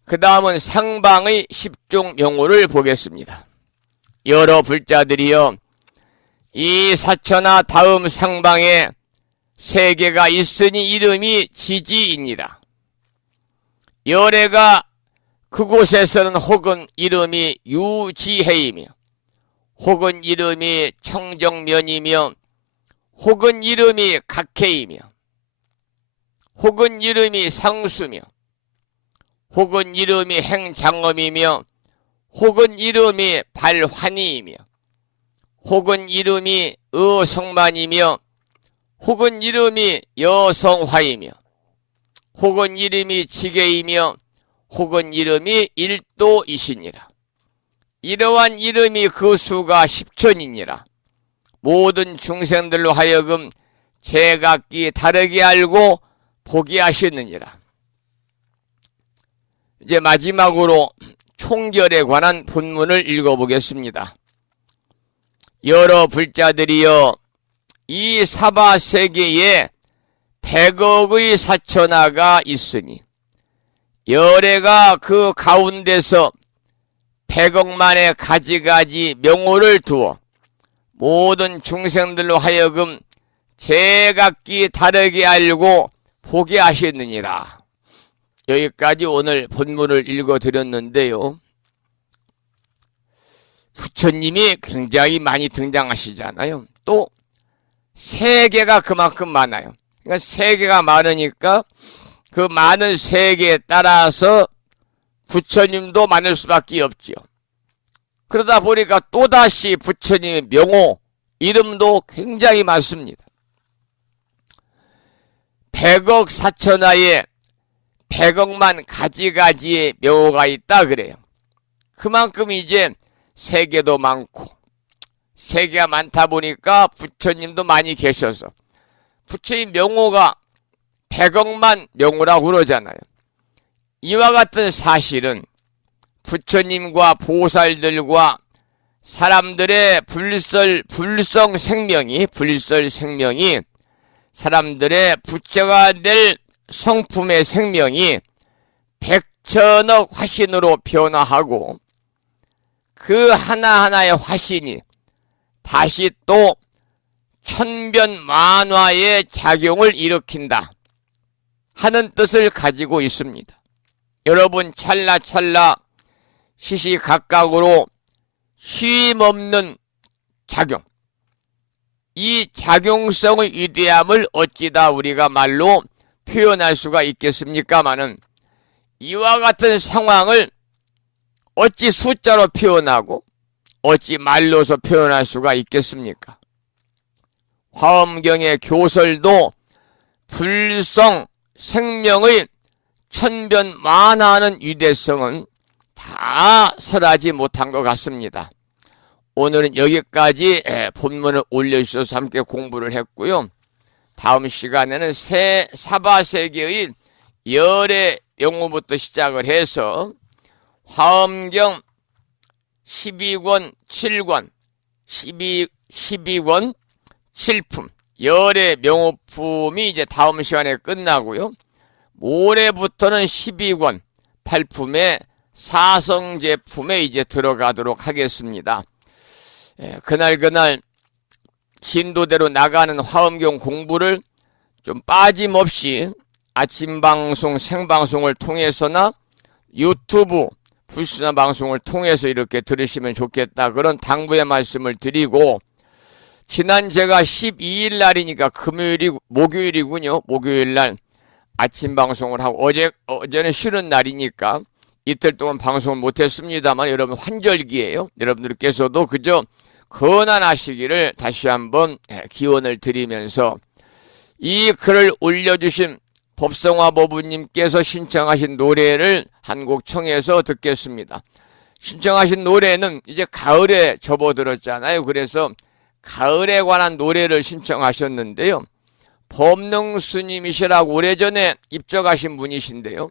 그 다음은 상방의 10종 명호를 보겠습니다. 여러 불자들이여 이 사천하 다음 상방에 세 개가 있으니 이름이 지지이니라. 열애가 그곳에서는 혹은 이름이 유지해이며 혹은 이름이 청정면이며 혹은 이름이 각해이며 혹은 이름이 상수며 혹은 이름이 행장엄이며 혹은 이름이 발환이이며 혹은 이름이 의성만이며 혹은 이름이 여성화이며 혹은 이름이 지게이며 혹은 이름이 일도이시니라. 이러한 이름이 그 수가 10천이니라. 모든 중생들로 하여금 제각기 다르게 알고 보게 하시느니라. 이제 마지막으로 총결에 관한 본문을 읽어보겠습니다. 여러 불자들이여 이 사바세계에 100억의 사천하가 있으니 열애가 그 가운데서 100억만의 가지가지 명호를 두어 모든 중생들로 하여금 제각기 다르게 알고 보게 하시느니라. 여기까지 오늘 본문을 읽어드렸는데요. 부처님이 굉장히 많이 등장하시잖아요. 또 세계가 그만큼 많아요. 그러니까 세계가 많으니까 그 많은 세계에 따라서 부처님도 많을 수밖에 없지요. 그러다 보니까 또다시 부처님의 명호, 이름도 굉장히 많습니다. 100억 사천하에 100억만 가지가지의 명호가 있다 그래요. 그만큼 이제 세계도 많고 세계가 많다 보니까 부처님도 많이 계셔서 부처님 명호가 100억만 명호라고 그러잖아요. 이와 같은 사실은 부처님과 보살들과 사람들의 불성 생명이 사람들의 부처가 될 성품의 생명이 100천억 화신으로 변화하고 그 하나하나의 화신이 다시 또 천변만화의 작용을 일으킨다 하는 뜻을 가지고 있습니다. 여러분 찰나찰나 시시각각으로 쉼없는 작용, 이 작용성의 위대함을 어찌다 우리가 말로 표현할 수가 있겠습니까마는 이와 같은 상황을 어찌 숫자로 표현하고 어찌 말로서 표현할 수가 있겠습니까? 화엄경의 교설도 불성 생명의 천변만화하는 위대성은 다 설하지 못한 것 같습니다. 오늘은 여기까지 본문을 올려주셔서 함께 공부를 했고요. 다음 시간에는 사바세계의 열의 명호부터 시작을 해서 화엄경 12권 7권 12권 7품 열의 명호품이 이제 다음 시간에 끝나고요. 모레부터는 12권 8품의 사성 제품에 이제 들어가도록 하겠습니다. 그날 진도대로 나가는 화엄경 공부를 좀 빠짐없이 아침 방송, 생방송을 통해서나 유튜브 불순한 방송을 통해서 이렇게 들으시면 좋겠다. 그런 당부의 말씀을 드리고, 지난 제가 12일 날이니까 목요일이군요. 목요일 날 아침 방송을 하고 어제는 쉬는 날이니까 이틀 동안 방송을 못했습니다만 여러분 환절기예요. 여러분들께서도 그저 건안하시기를 다시 한번 기원을 드리면서 이 글을 올려주신 법성화 법우님께서 신청하신 노래를 한 곡 청해서 듣겠습니다. 신청하신 노래는 이제 가을에 접어들었잖아요. 그래서 가을에 관한 노래를 신청하셨는데요. 법능 스님이시라고 오래전에 입적하신 분이신데요.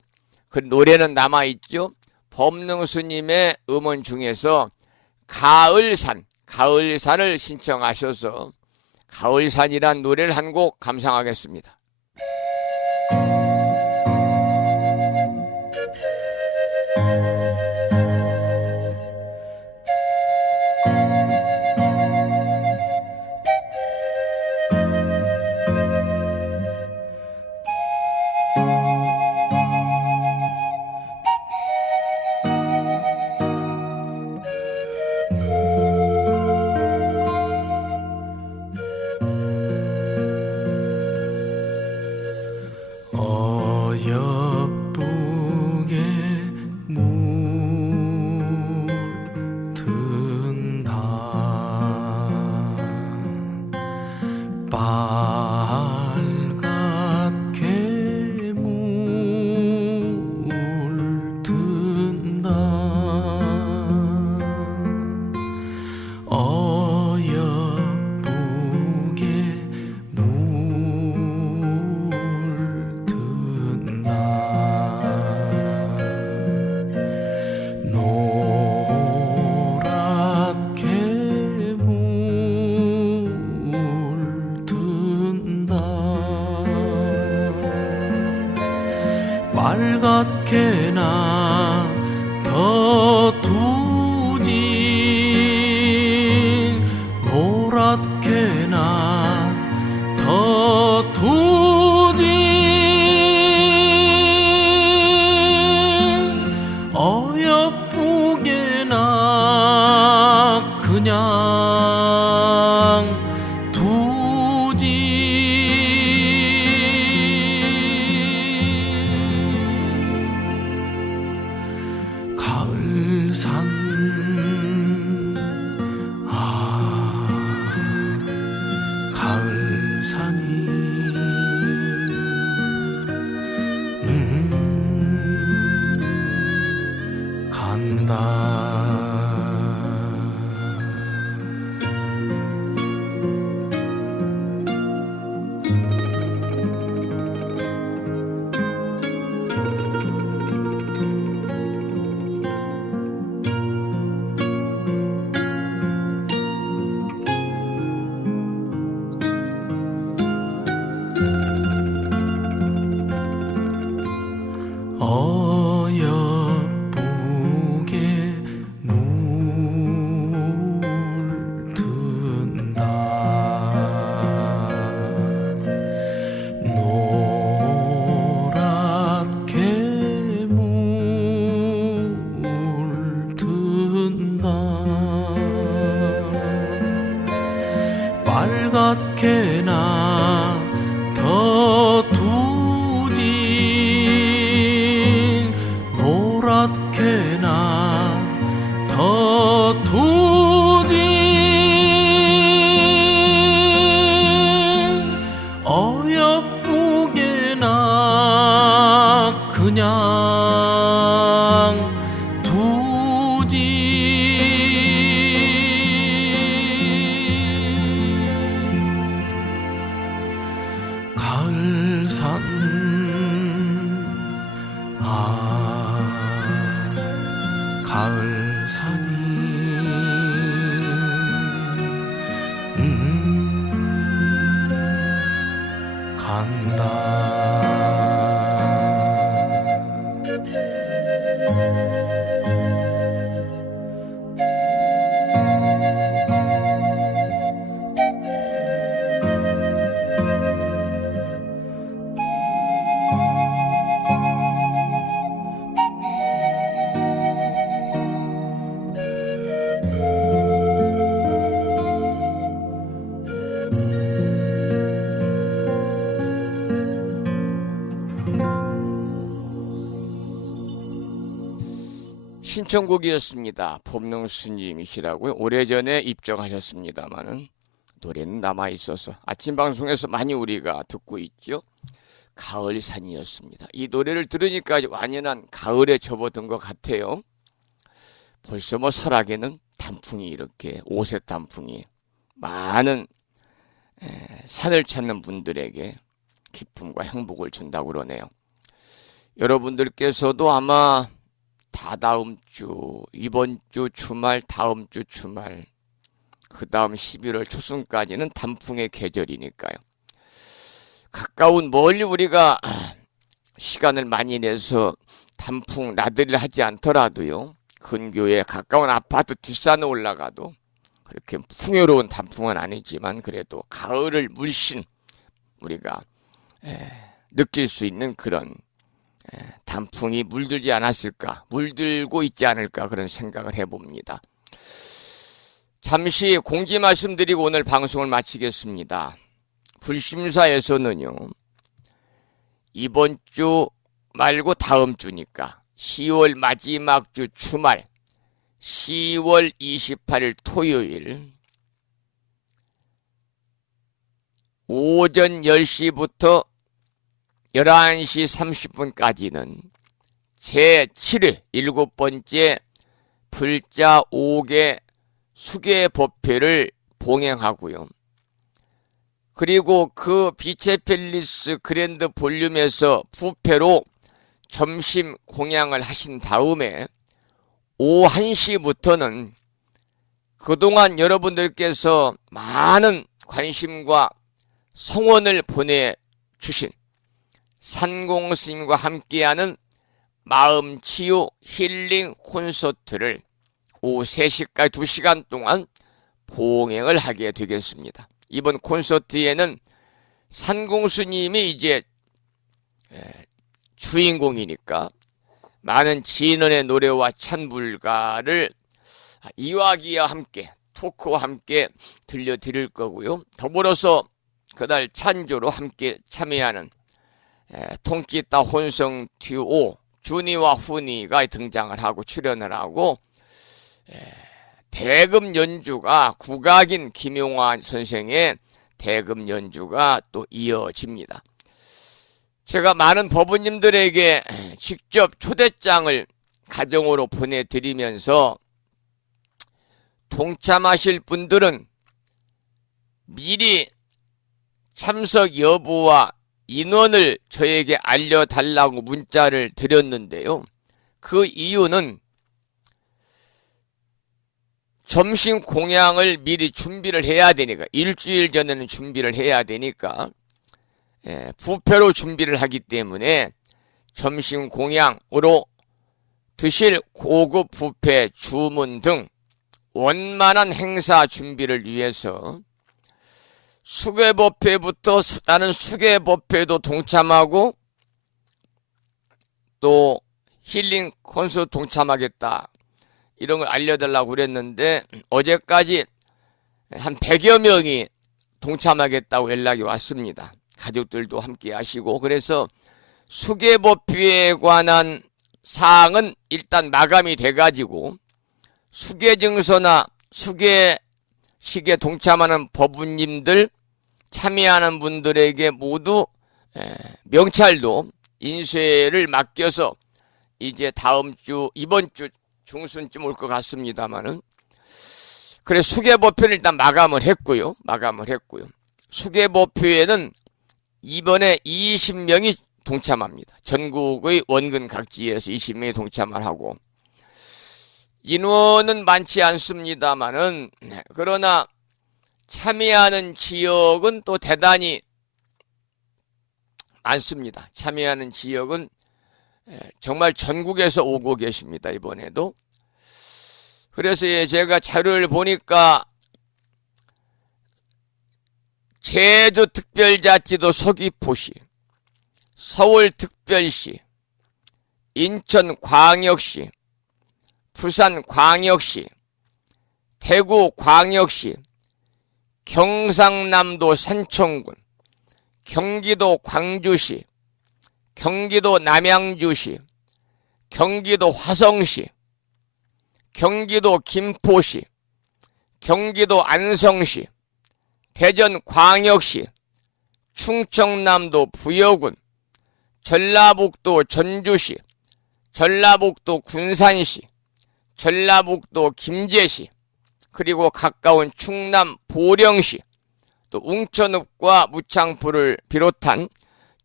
그 노래는 남아있죠. 법능 스님의 음원 중에서 가을산을 신청하셔서 가을산이란 노래를 한 곡 감상하겠습니다. 어여쁘게 물든다 빨갛게 물든다 어여쁘게 노랗게 물든다 빨갛게 나 더 두지 노랗게 나 더 두지 어여쁘게 나 그냥 두지 가을산 가을산이 간다 어여쁘게 물든다 노랗게 물든다 빨갛게 나 더 두지 노랗게 나 더 두지 어여쁘게 나 그냥 두지 신청곡이었습니다. 법능 스님이시라고요. 오래전에 입정하셨습니다마는 노래는 남아 있어서 아침 방송에서 많이 우리가 듣고 있죠. 가을산이었습니다. 이 노래를 들으니까 완연한 가을에 접어든 것 같아요. 벌써 뭐 설악에는 단풍이 이렇게 오색 단풍이 많은 산을 찾는 분들에게 기쁨과 행복을 준다고 그러네요. 여러분들께서도 아마 다다음 주, 이번 주 주말, 다음 주 주말, 그 다음 11월 초순까지는 단풍의 계절이니까요. 가까운 멀리 우리가 시간을 많이 내서 단풍 나들이를 하지 않더라도요. 근교에 가까운 아파트 뒷산에 올라가도 그렇게 풍요로운 단풍은 아니지만 그래도 가을을 물씬 우리가 느낄 수 있는 그런 단풍이 물들지 않았을까, 물들고 있지 않을까 그런 생각을 해봅니다. 잠시 공지 말씀드리고 오늘 방송을 마치겠습니다. 불심사에서는요, 이번 주 말고 다음 주니까 10월 마지막 주 주말 10월 28일 토요일 오전 10시부터 11시 30분까지는 제7회 7번째 불자 5개 수계법회를 봉행하고요. 그리고 그 비체 팰리스 그랜드 볼륨에서 부패로 점심 공양을 하신 다음에 오후 1시부터는 그동안 여러분들께서 많은 관심과 성원을 보내주신 산공스님과 함께하는 마음치유 힐링 콘서트를 오후 3시까지 2시간 동안 봉행을 하게 되겠습니다. 이번 콘서트에는 산공스님이 이제 주인공이니까 많은 진원의 노래와 찬불가를 이화기와 함께 토크와 함께 들려드릴 거고요. 더불어서 그날 찬조로 함께 참여하는 통기타 혼성 듀오 준이와 훈이가 등장을 하고 출연을 하고 대금 연주가 국악인 김용환 선생의 대금 연주가 또 이어집니다. 제가 많은 법우님들에게 직접 초대장을 가정으로 보내드리면서 동참하실 분들은 미리 참석 여부와 인원을 저에게 알려달라고 문자를 드렸는데요. 그 이유는 점심 공양을 미리 준비를 해야 되니까, 일주일 전에는 준비를 해야 되니까 부패로 준비를 하기 때문에 점심 공양으로 드실 고급 부패 주문 등 원만한 행사 준비를 위해서 수계법회부터 나는 수계법회도 동참하고 또 힐링 콘서트 동참하겠다 이런 걸 알려달라고 그랬는데 어제까지 한 100여 명이 동참하겠다고 연락이 왔습니다. 가족들도 함께 하시고 그래서 수계법회에 관한 사항은 일단 마감이 돼가지고 수계증서나 수계식에 동참하는 법우님들 참여하는 분들에게 모두 명찰도 인쇄를 맡겨서 이제 다음 주 이번 주 중순쯤 올 것 같습니다만은 그래 수계법회는 일단 마감을 했고요. 수계법회에는 이번에 20명이 동참합니다. 전국의 원근 각지에서 20명이 동참을 하고 인원은 많지 않습니다만은 그러나 참여하는 지역은 또 대단히 많습니다. 참여하는 지역은 정말 전국에서 오고 계십니다. 이번에도. 그래서 제가 자료를 보니까 제주특별자치도 서귀포시, 서울특별시, 인천광역시, 부산광역시, 대구광역시, 경상남도 산청군, 경기도 광주시, 경기도 남양주시, 경기도 화성시, 경기도 김포시, 경기도 안성시, 대전 광역시, 충청남도 부여군, 전라북도 전주시, 전라북도 군산시, 전라북도 김제시, 그리고 가까운 충남 보령시, 또 웅천읍과 무창포를 비롯한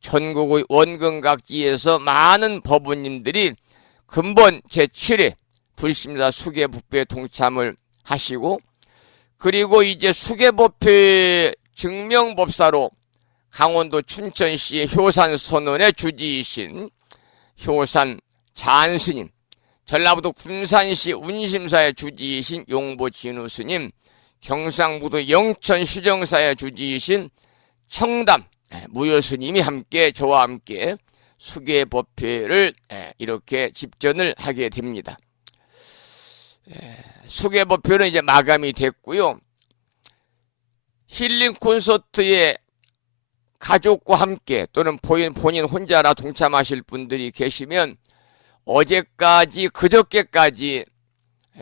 전국의 원근 각지에서 많은 법부님들이 근본 제7회 불심사 수계법회에 동참을 하시고, 그리고 이제 수계법회 증명법사로 강원도 춘천시의 효산선원의 주지이신 효산 잔스님, 전라북도 군산시 운심사의 주지이신 용보진우스님, 경상북도 영천 휴정사의 주지이신 청담 무효스님이 함께 저와 함께 수계법회를 이렇게 집전을 하게 됩니다. 수계법회는 이제 마감이 됐고요. 힐링 콘서트에 가족과 함께 또는 본인 혼자라 동참하실 분들이 계시면 어제까지 그저께까지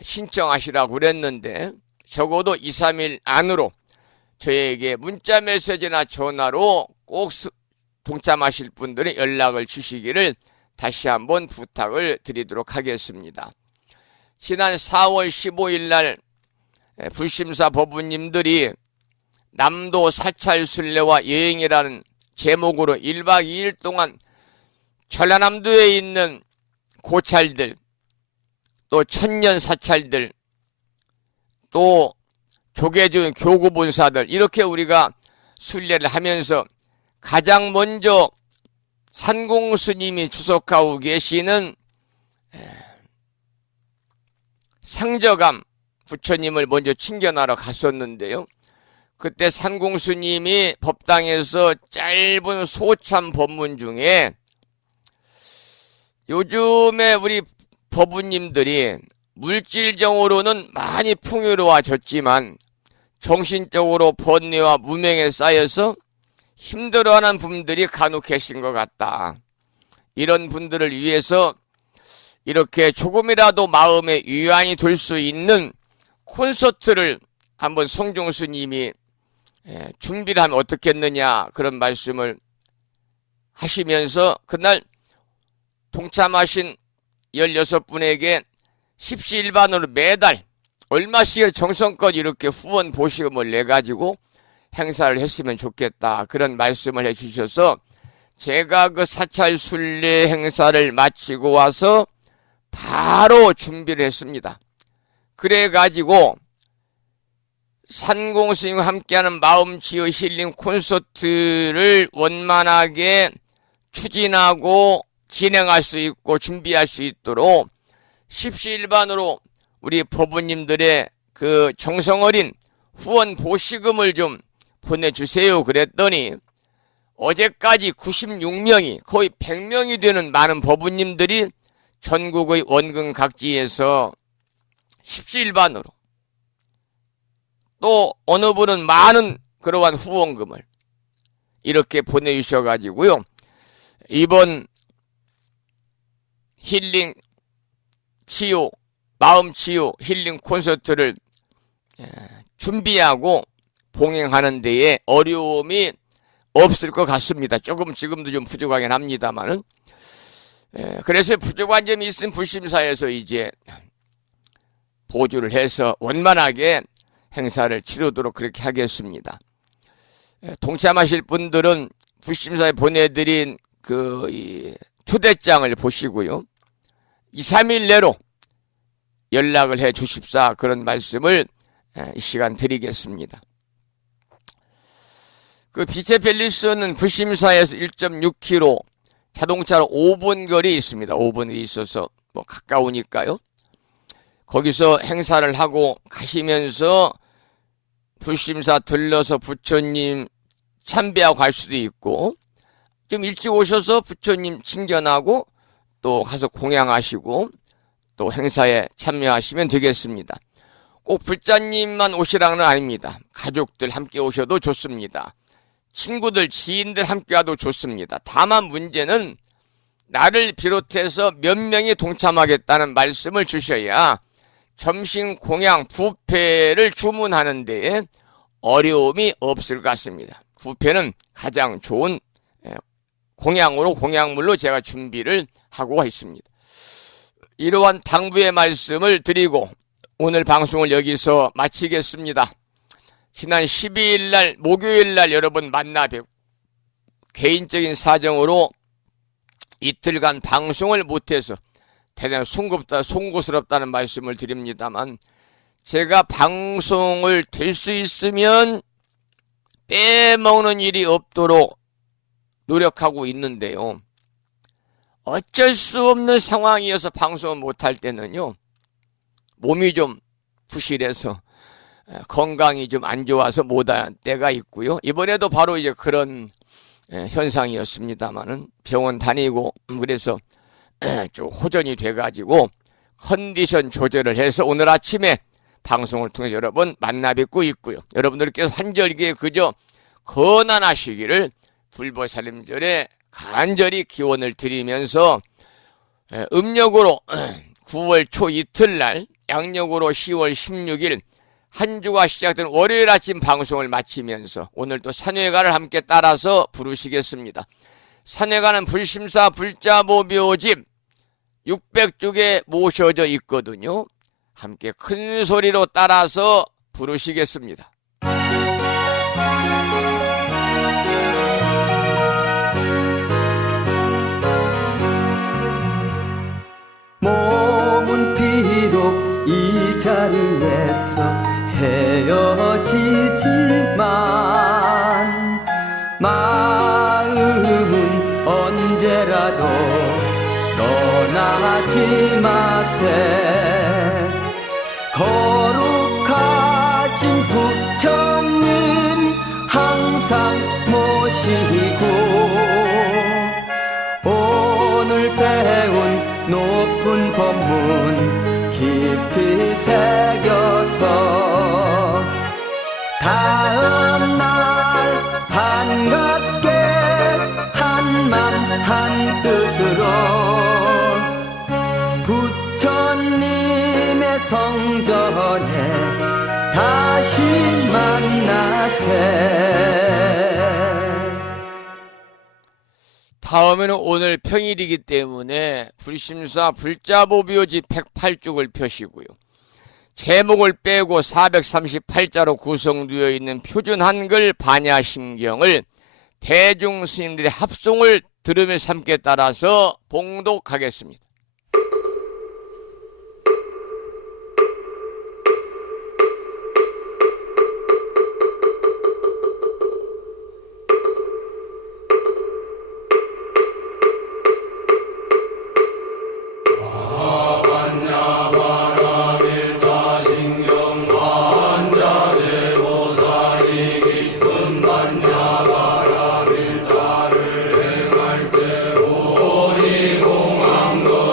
신청하시라고 그랬는데 적어도 2, 3일 안으로 저에게 문자 메시지나 전화로 꼭 동참하실 분들이 연락을 주시기를 다시 한번 부탁을 드리도록 하겠습니다. 지난 4월 15일 날 불심사 법부님들이 남도 사찰순례와 여행이라는 제목으로 1박 2일 동안 전라남도에 있는 고찰들, 또 천년 사찰들, 또 조계종 교구본사들, 이렇게 우리가 순례를 하면서 가장 먼저 산공스님이 주석하고 계시는 상저감 부처님을 먼저 친견하러 갔었는데요. 그때 산공스님이 법당에서 짧은 소참 법문 중에 요즘에 우리 법부님들이 물질적으로는 많이 풍요로워졌지만 정신적으로 번뇌와 무명에 쌓여서 힘들어하는 분들이 간혹 계신 것 같다. 이런 분들을 위해서 이렇게 조금이라도 마음의 위안이 될 수 있는 콘서트를 한번 성종스님이 준비를 하면 어떻겠느냐, 그런 말씀을 하시면서 그날 동참하신 16분에게 십시일반으로 매달 얼마씩 정성껏 이렇게 후원 보시금을 내가지고 행사를 했으면 좋겠다, 그런 말씀을 해주셔서 제가 그 사찰 순례 행사를 마치고 와서 바로 준비를 했습니다. 그래가지고 산공스님과 함께하는 마음치유 힐링 콘서트를 원만하게 추진하고 진행할 수 있고 준비할 수 있도록 십시일반으로 우리 법부님들의 그 정성어린 후원 보시금을 좀 보내주세요 그랬더니 어제까지 96명이 거의 100명이 되는 많은 법부님들이 전국의 원근 각지에서 십시일반으로, 또 어느 분은 많은 그러한 후원금을 이렇게 보내주셔가지고요, 이번 힐링 치유, 마음 치유 힐링 콘서트를 준비하고 봉행하는 데에 어려움이 없을 것 같습니다. 조금 지금도 좀 부족하긴 합니다만은, 그래서 부족한 점이 있으면 불심사에서 이제 보조를 해서 원만하게 행사를 치르도록 그렇게 하겠습니다. 동참하실 분들은 불심사에 보내드린 그 초대장을 보시고요, 2, 3일 내로 연락을 해 주십사, 그런 말씀을 이 시간 드리겠습니다. 그 빛의 팰리스는 불심사에서 1.6km 자동차로 5분 거리 있습니다. 5분이 있어서 뭐 가까우니까요. 거기서 행사를 하고 가시면서 불심사 들러서 부처님 참배하고 갈 수도 있고, 좀 일찍 오셔서 부처님 친견하고 또 가서 공양하시고 또 행사에 참여하시면 되겠습니다. 꼭 불자님만 오시라는 건 아닙니다. 가족들 함께 오셔도 좋습니다. 친구들, 지인들 함께 와도 좋습니다. 다만 문제는 나를 비롯해서 몇 명이 동참하겠다는 말씀을 주셔야 점심 공양 부페를 주문하는 데에 어려움이 없을 것 같습니다. 부페는 가장 좋은 공양물로 제가 준비를 하고 있습니다. 이러한 당부의 말씀을 드리고 오늘 방송을 여기서 마치겠습니다. 지난 12일 날 목요일 날 여러분 만나 뵙고 개인적인 사정으로 이틀간 방송을 못해서 대단히 송구스럽다는 말씀을 드립니다만, 제가 방송을 될 수 있으면 빼먹는 일이 없도록 노력하고 있는데요. 어쩔 수 없는 상황이어서 방송을 못할 때는요, 몸이 좀 부실해서 건강이 좀 안 좋아서 못할 때가 있고요. 이번에도 바로 이제 그런 현상이었습니다만은 병원 다니고 그래서 좀 호전이 돼가지고 컨디션 조절을 해서 오늘 아침에 방송을 통해서 여러분 만나 뵙고 있고요. 여러분들께서 환절기에 그저 건안하시기를 불보살림절에 간절히 기원을 드리면서 음력으로 9월 초 이틀날, 양력으로 10월 16일 한 주가 시작된 월요일 아침 방송을 마치면서 오늘 또 산회가를 함께 따라서 부르시겠습니다. 산회가는 불심사 불자보묘집 600쪽에 모셔져 있거든요. 함께 큰 소리로 따라서 부르시겠습니다. 몸은 비록 이 자리에서 헤어지지만 마음은 언제라도 떠나지 마세. 거룩하신 부처님 항상 모시고 오늘 배운 높은 법문 깊이 새겨서 다음날 반갑게 한맘 한뜻으로 부처님의 성전에 다시 만나세. 다음에는 오늘 평일이기 때문에 불심사 불자보묘지 108쪽을 펴시고요. 제목을 빼고 438자로 구성되어 있는 표준 한글 반야심경을 대중 스님들의 합송을 들으면서 함께 따라서 봉독하겠습니다. 공항도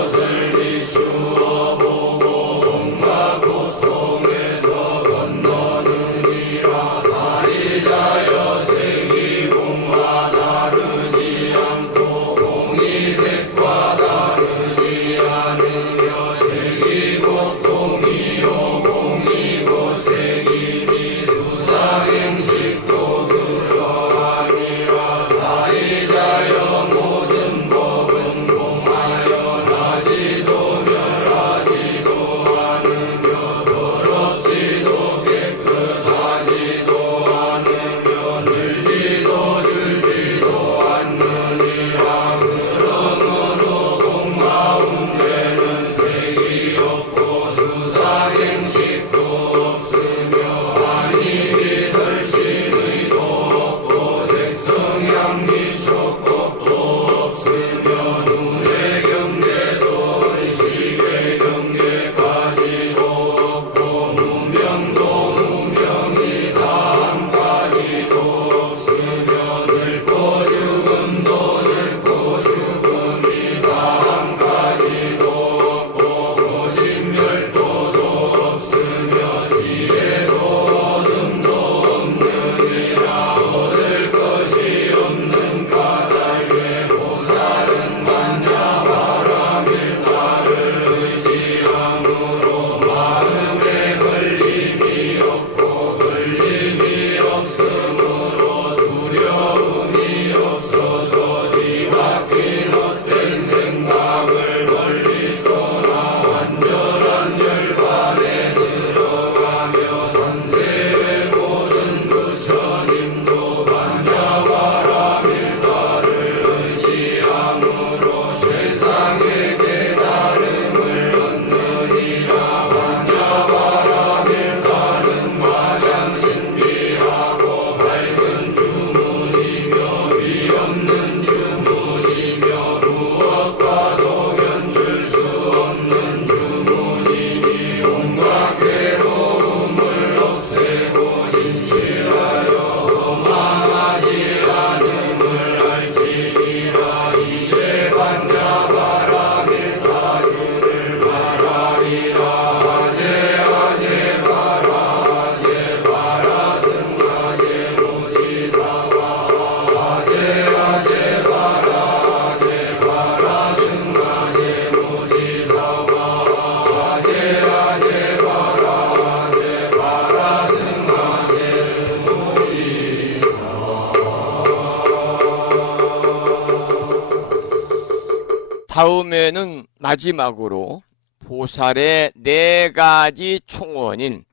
다음에는 마지막으로 보살의 4가지 총원인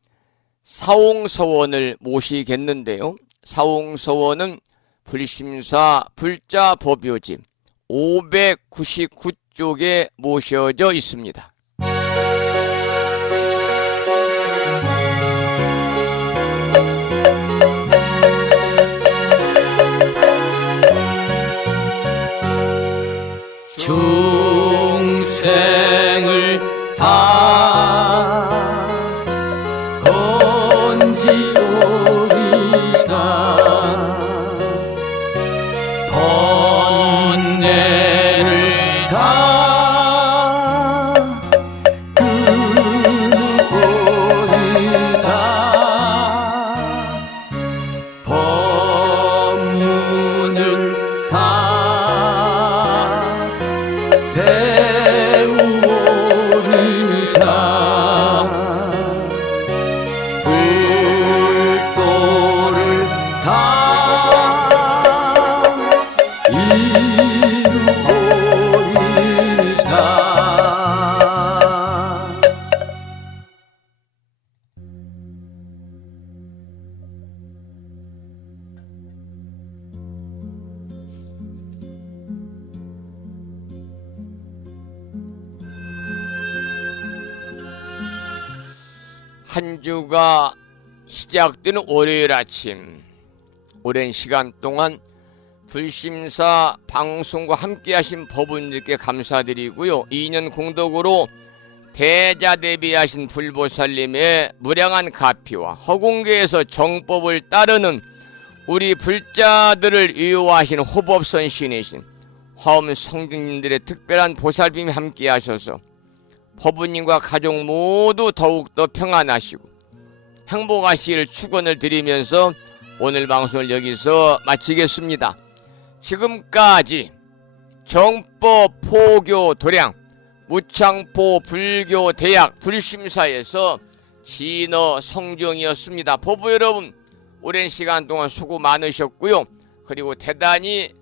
사홍서원을 모시겠는데요. 사홍서원은 불심사 불자법요집 599쪽에 모셔져 있습니다. 중생을 다 건지오리다 번뇌를 다 끊으오리다 법문을 다 배우오리다 불도를 다 이루오리다 한 주가 시작되는 월요일 아침, 오랜 시간 동안 불심사 방송과 함께 하신 법운들께 감사드리고요. 2년 공덕으로 대자대비하신 불보살님의 무량한 가피와 허공계에서 정법을 따르는 우리 불자들을 유효하신 호법선 신이신 화엄 성중님들의 특별한 보살핌이 함께 하셔서 법우님과 가족 모두 더욱더 평안하시고 행복하시기를 축원을 드리면서 오늘 방송을 여기서 마치겠습니다. 지금까지 정법 포교 도량 무창포 불교 대학 불심사에서 진어 성정이었습니다. 법우 여러분 오랜 시간 동안 수고 많으셨고요. 그리고 대단히